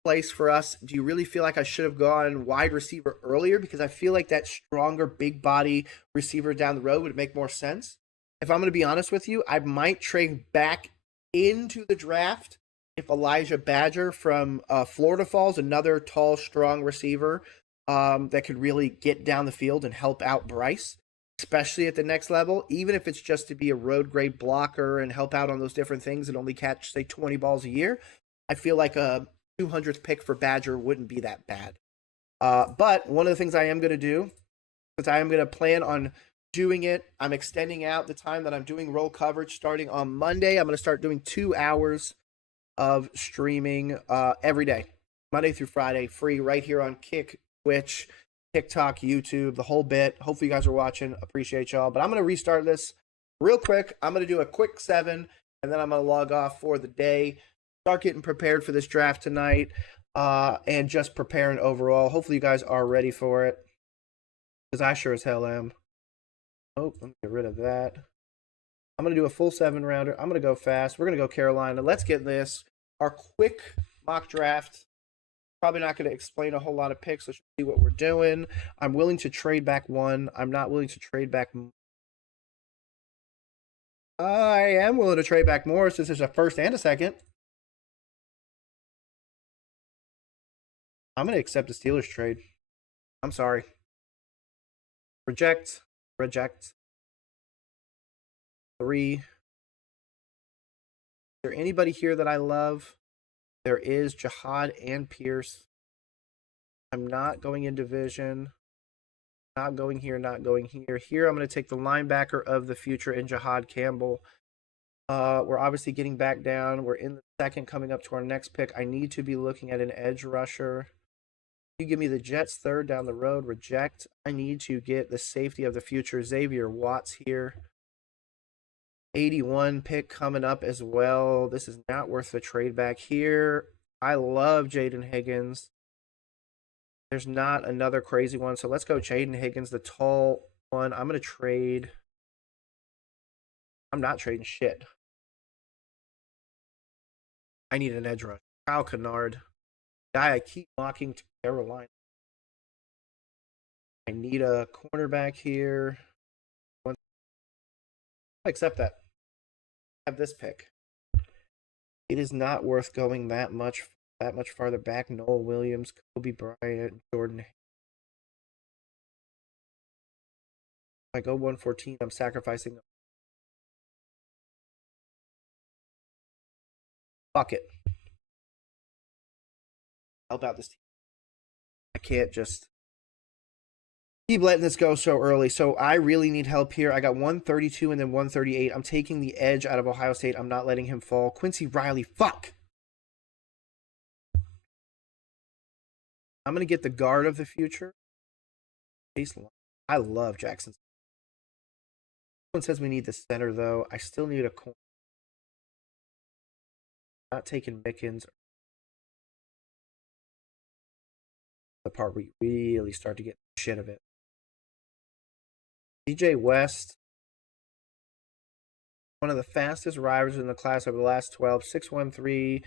place for us? Do you really feel like I should have gone wide receiver earlier? Because I feel like that stronger, big body receiver down the road would make more sense. If I'm going to be honest with you, I might trade back into the draft if Elijah Badger from Florida falls, another tall, strong receiver that could really get down the field and help out Bryce, especially at the next level, even if it's just to be a road grade blocker and help out on those different things and only catch, say, 20 balls a year. I feel like a 200th pick for Badger wouldn't be that bad. But one of the things I am going to do, because I am going to plan on doing it, I'm extending out the time that I'm doing roll coverage starting on Monday. I'm going to start doing 2 hours of streaming every day, Monday through Friday, free right here on Kick, Twitch, TikTok, YouTube, the whole bit. Hopefully you guys are watching. Appreciate y'all. But I'm going to restart this real quick. I'm going to do a quick 7, and then I'm going to log off for the day. Start getting prepared for this draft tonight, and just preparing overall. Hopefully you guys are ready for it, because I sure as hell am. Oh, let me get rid of that. I'm going to do a full 7-rounder. I'm going to go fast. We're going to go Carolina. Let's get this. Our quick mock draft. Probably not going to explain a whole lot of picks. Let's see what we're doing. I'm willing to trade back 1. I'm not willing to trade back. I am willing to trade back more since there's a first and a second. I'm going to accept the Steelers trade. I'm sorry. Reject. Reject. 3. Is there anybody here that I love? There is Jihad and Pierce. I'm not going in division. Not going here, not going here. Here, I'm going to take the linebacker of the future in Jihad Campbell. We're obviously getting back down. We're in the second, coming up to our next pick. I need to be looking at an edge rusher. You give me the Jets third down the road. Reject. I need to get the safety of the future, Xavier Watts here. 81 pick coming up as well. This is not worth the trade back here. I love Jaden Higgins. There's not another crazy one, so let's go Jaden Higgins, the tall one. I'm going to trade. I'm not trading shit. I need an edge rush. Kyle Kennard. Guy I keep mocking to Carolina. I need a cornerback here. I accept that. I have this pick. It is not worth going that much farther back. Noel Williams, Kobe Bryant, Jordan. If I go 114, I'm sacrificing. Fuck it. Help out this team. I can't just keep letting this go so early. So I really need help here. I got 132 and then 138. I'm taking the edge out of Ohio State. I'm not letting him fall. Quincy Riley, fuck. I'm going to get the guard of the future. I love Jackson. Someone says we need the center, though. I still need a corner. Not taking Mickens. The part where we really start to get shit of it. DJ West, one of the fastest riders in the class over the last 12, 6'13",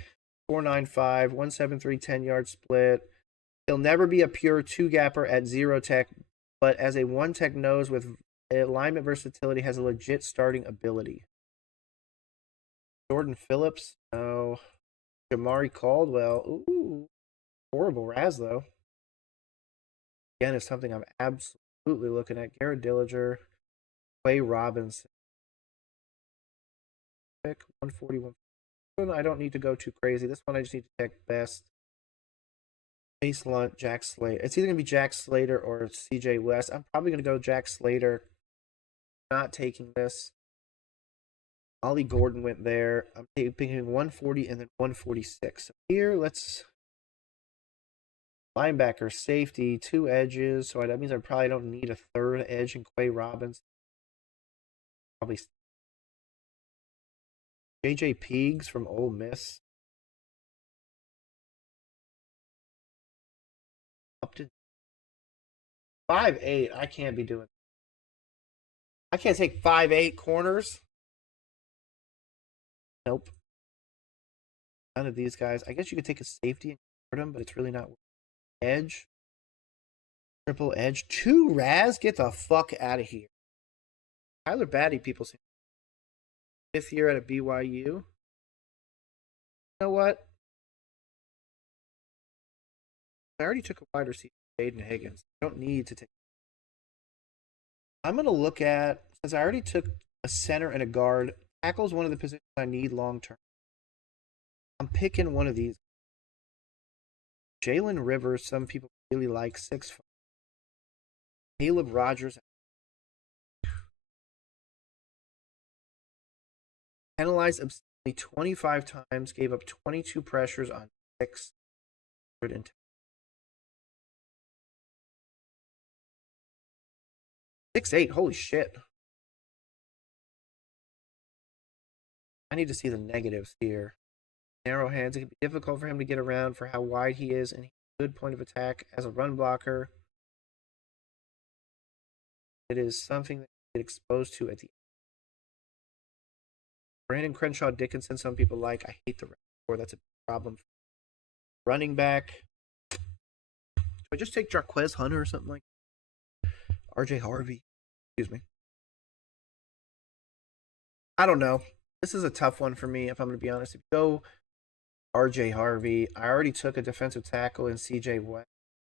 495, 173, 10-yard split. He'll never be a pure two-gapper at zero tech, but as a one-tech nose with alignment versatility, has a legit starting ability. Jordan Phillips, no. Jamari Caldwell, ooh, horrible Raz, though. Again, is something I'm absolutely looking at. Garrett Dillinger, Clay Robinson. Pick 141. I don't need to go too crazy. This one I just need to check best. Chase Lunt, Jack Slater. It's either going to be Jack Slater or CJ West. I'm probably going to go Jack Slater. Not taking this. Ollie Gordon went there. I'm picking 140 and then 146. So here, let's linebacker, safety, two edges. So that means I probably don't need a third edge in Quay Robbins. Probably JJ Peegs from Ole Miss. Up to 5'8". I can't be doing. I can't take 5'8" corners. Nope. None of these guys. I guess you could take a safety and convert them, but it's really not. Edge. Triple edge. 2 Raz. Get the fuck out of here. Tyler Batty, people say. 5th year at a BYU. You know what? I already took a wide receiver, Jaden Higgins. I don't need to take. I'm going to look at, since I already took a center and a guard, tackle is one of the positions I need long term. I'm picking one of these. Jalen Rivers, some people really like 6'5". Caleb Rogers. Penalized obscenely 25 times, gave up 22 pressures on 6. 6'8", holy shit. I need to see the negatives here. Narrow hands, it can be difficult for him to get around for how wide he is, and he's a good point of attack as a run blocker. It is something that you get exposed to at the end. Brandon Crenshaw Dickinson, some people like. I hate the record. That's a problem. Running back. Do I just take Jarquez Hunter or something like that? RJ Harvey. Excuse me. I don't know. This is a tough one for me, if I'm going to be honest. If you go RJ Harvey, I already took a defensive tackle in CJ West.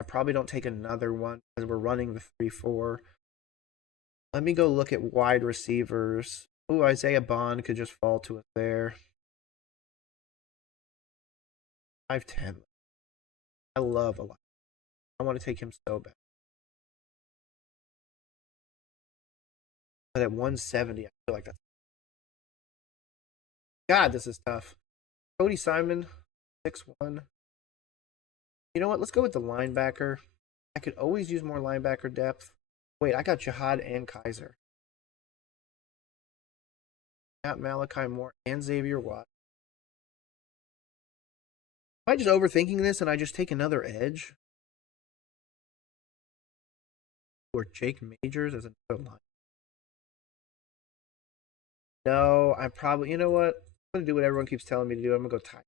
I probably don't take another one because we're running the 3-4. Let me go look at wide receivers. Ooh, Isaiah Bond could just fall to us there. 5'10". I love a lot. I want to take him so bad. But at 170, I feel like that's. God, this is tough. Cody Simon, 6'1". You know what? Let's go with the linebacker. I could always use more linebacker depth. Wait, I got Jihad and Kaiser. Got Malachi Moore and Xavier Watt. Am I just overthinking this and I just take another edge? Or Jake Majors as another line? No, I probably, you know what? I'm going to do what everyone keeps telling me to do. I'm going to go tight.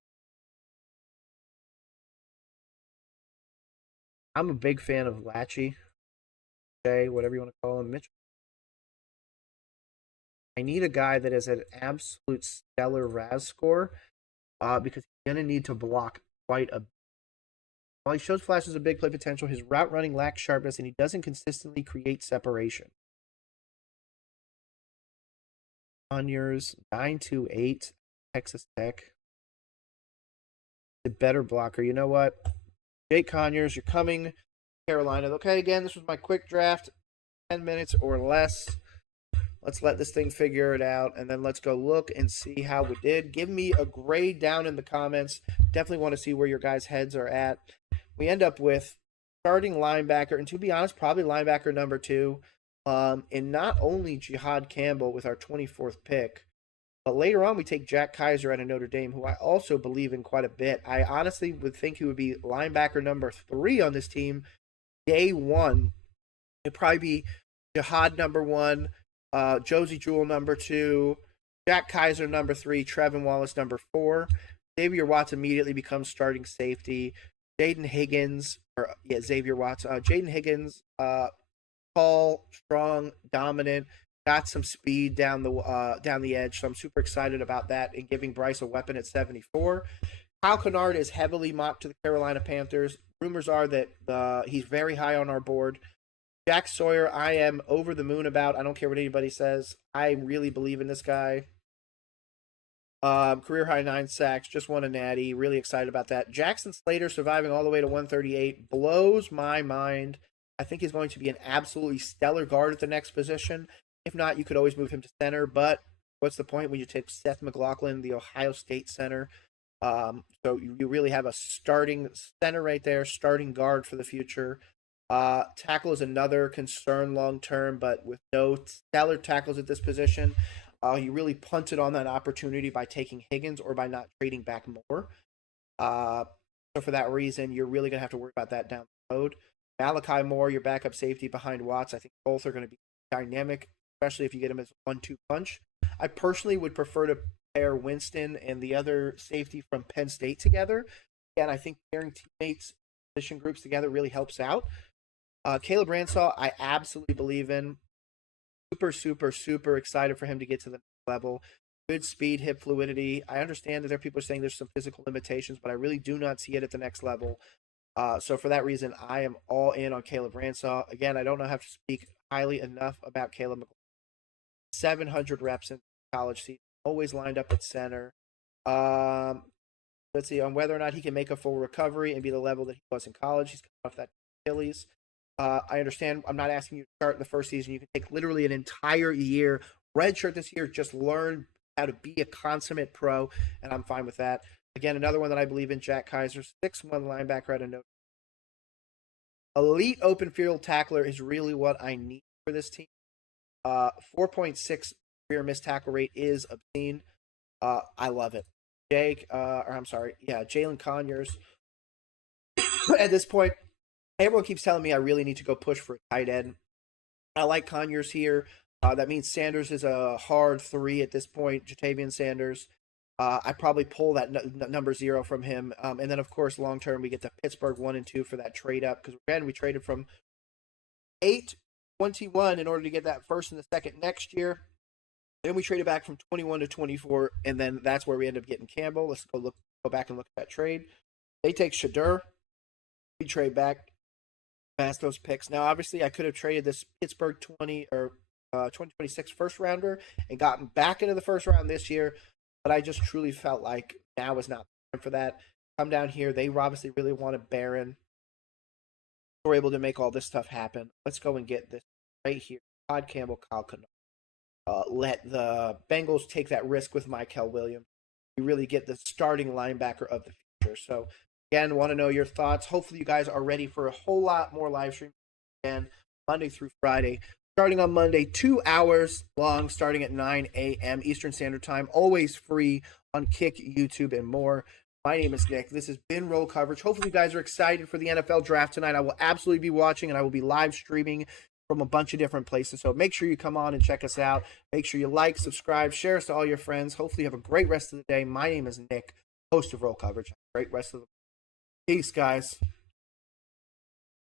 I'm a big fan of Latchy. Jay, whatever you want to call him. Mitchell. I need a guy that has an absolute stellar RAS score. because he's going to need to block quite a bit. While he shows flashes of big play potential, his route running lacks sharpness, and he doesn't consistently create separation. Conyers, 928, Texas Tech. The better blocker. You know what? Jake Conyers, you're coming to Carolina. Okay, again, this was my quick draft. 10 minutes or less. Let's let this thing figure it out, and then let's go look and see how we did. Give me a grade down in the comments. Definitely want to see where your guys' heads are at. We end up with starting linebacker, and to be honest, probably linebacker number 2. And not only Jihad Campbell with our 24th pick, but later on we take Jack Kaiser out of Notre Dame, who I also believe in quite a bit. I honestly would think he would be linebacker number 3 on this team day 1. It'd probably be Jihad number 1, Josie Jewell number 2, Jack Kaiser number 3, Trevin Wallace number 4. Xavier Watts immediately becomes starting safety. Jaden Higgins, Jaden Higgins, tall, strong, dominant, got some speed down the edge, so I'm super excited about that and giving Bryce a weapon at 74. Kyle Kennard is heavily mocked to the Carolina Panthers. Rumors are that he's very high on our board. Jack Sawyer, I am over the moon about. I don't care what anybody says. I really believe in this guy. Career high 9 sacks, just won a natty. Really excited about that. Jackson Slater surviving all the way to 138 blows my mind. I think he's going to be an absolutely stellar guard at the next position. If not, you could always move him to center. But what's the point when you take Seth McLaughlin, the Ohio State center? So you really have a starting center right there, starting guard for the future. Tackle is another concern long term, but with no stellar tackles at this position, you really punted on that opportunity by taking Higgins or by not trading back more. So for that reason, you're really going to have to worry about that down the road. Malachi Moore, your backup safety behind Watts, I think both are going to be dynamic, especially if you get him as a 1-2 punch. I personally would prefer to pair Winston and the other safety from Penn State together. And I think pairing teammates, position groups together really helps out. Caleb Ransaw, I absolutely believe in. Super excited for him to get to the next level. Good speed, hip fluidity. I understand that there are people saying there's some physical limitations, but I really do not see it at the next level. So for that reason, I am all in on Caleb Ransaw. Again, I don't know how to speak highly enough about Caleb McCandless. 700 reps in college season, always lined up at center. Let's see on whether or not he can make a full recovery and be the level that he was in college. He's coming off that Achilles. I understand I'm not asking you to start in the first season. You can take literally an entire year, redshirt this year, just learn how to be a consummate pro, and I'm fine with that. Again, another one that I believe in, Jack Kaiser, 6'1" linebacker out of Notre Dame. Elite open field tackler is really what I need for this team. 4.6 career missed tackle rate is obscene. I love it. Jalen Conyers. At this point, everyone keeps telling me I really need to go push for a tight end. I like Conyers here. That means Sanders is a hard 3 at this point, Jatavian Sanders. I probably pull that number 0 from him. And then, of course, long-term, we get the Pittsburgh 1 and 2 for that trade-up. Because, again, we traded from 8-21 in order to get that first and the second next year. Then we traded back from 21 to 24, and then that's where we end up getting Campbell. Let's go back and look at that trade. They take Shadur. We trade back past those picks. Now, obviously, I could have traded this Pittsburgh 2026 first rounder and gotten back into the first round this year, but I just truly felt like now is not time for that. Come down here. They obviously really wanted Barron. We're able to make all this stuff happen. Let's go and get this right here. Todd Campbell, Kyle Kennard. Let the Bengals take that risk with Michael Williams. We really get the starting linebacker of the future. So, again, want to know your thoughts. Hopefully you guys are ready for a whole lot more live streams again, Monday through Friday. Starting on Monday, 2 hours long, starting at 9 a.m. Eastern Standard Time. Always free on Kick, YouTube, and more. My name is Nick. This has been Roll Coverage. Hopefully you guys are excited for the NFL Draft tonight. I will absolutely be watching, and I will be live streaming from a bunch of different places. So make sure you come on and check us out. Make sure you like, subscribe, share us to all your friends. Hopefully you have a great rest of the day. My name is Nick, host of Roll Coverage. Have a great rest of the day. Peace, guys.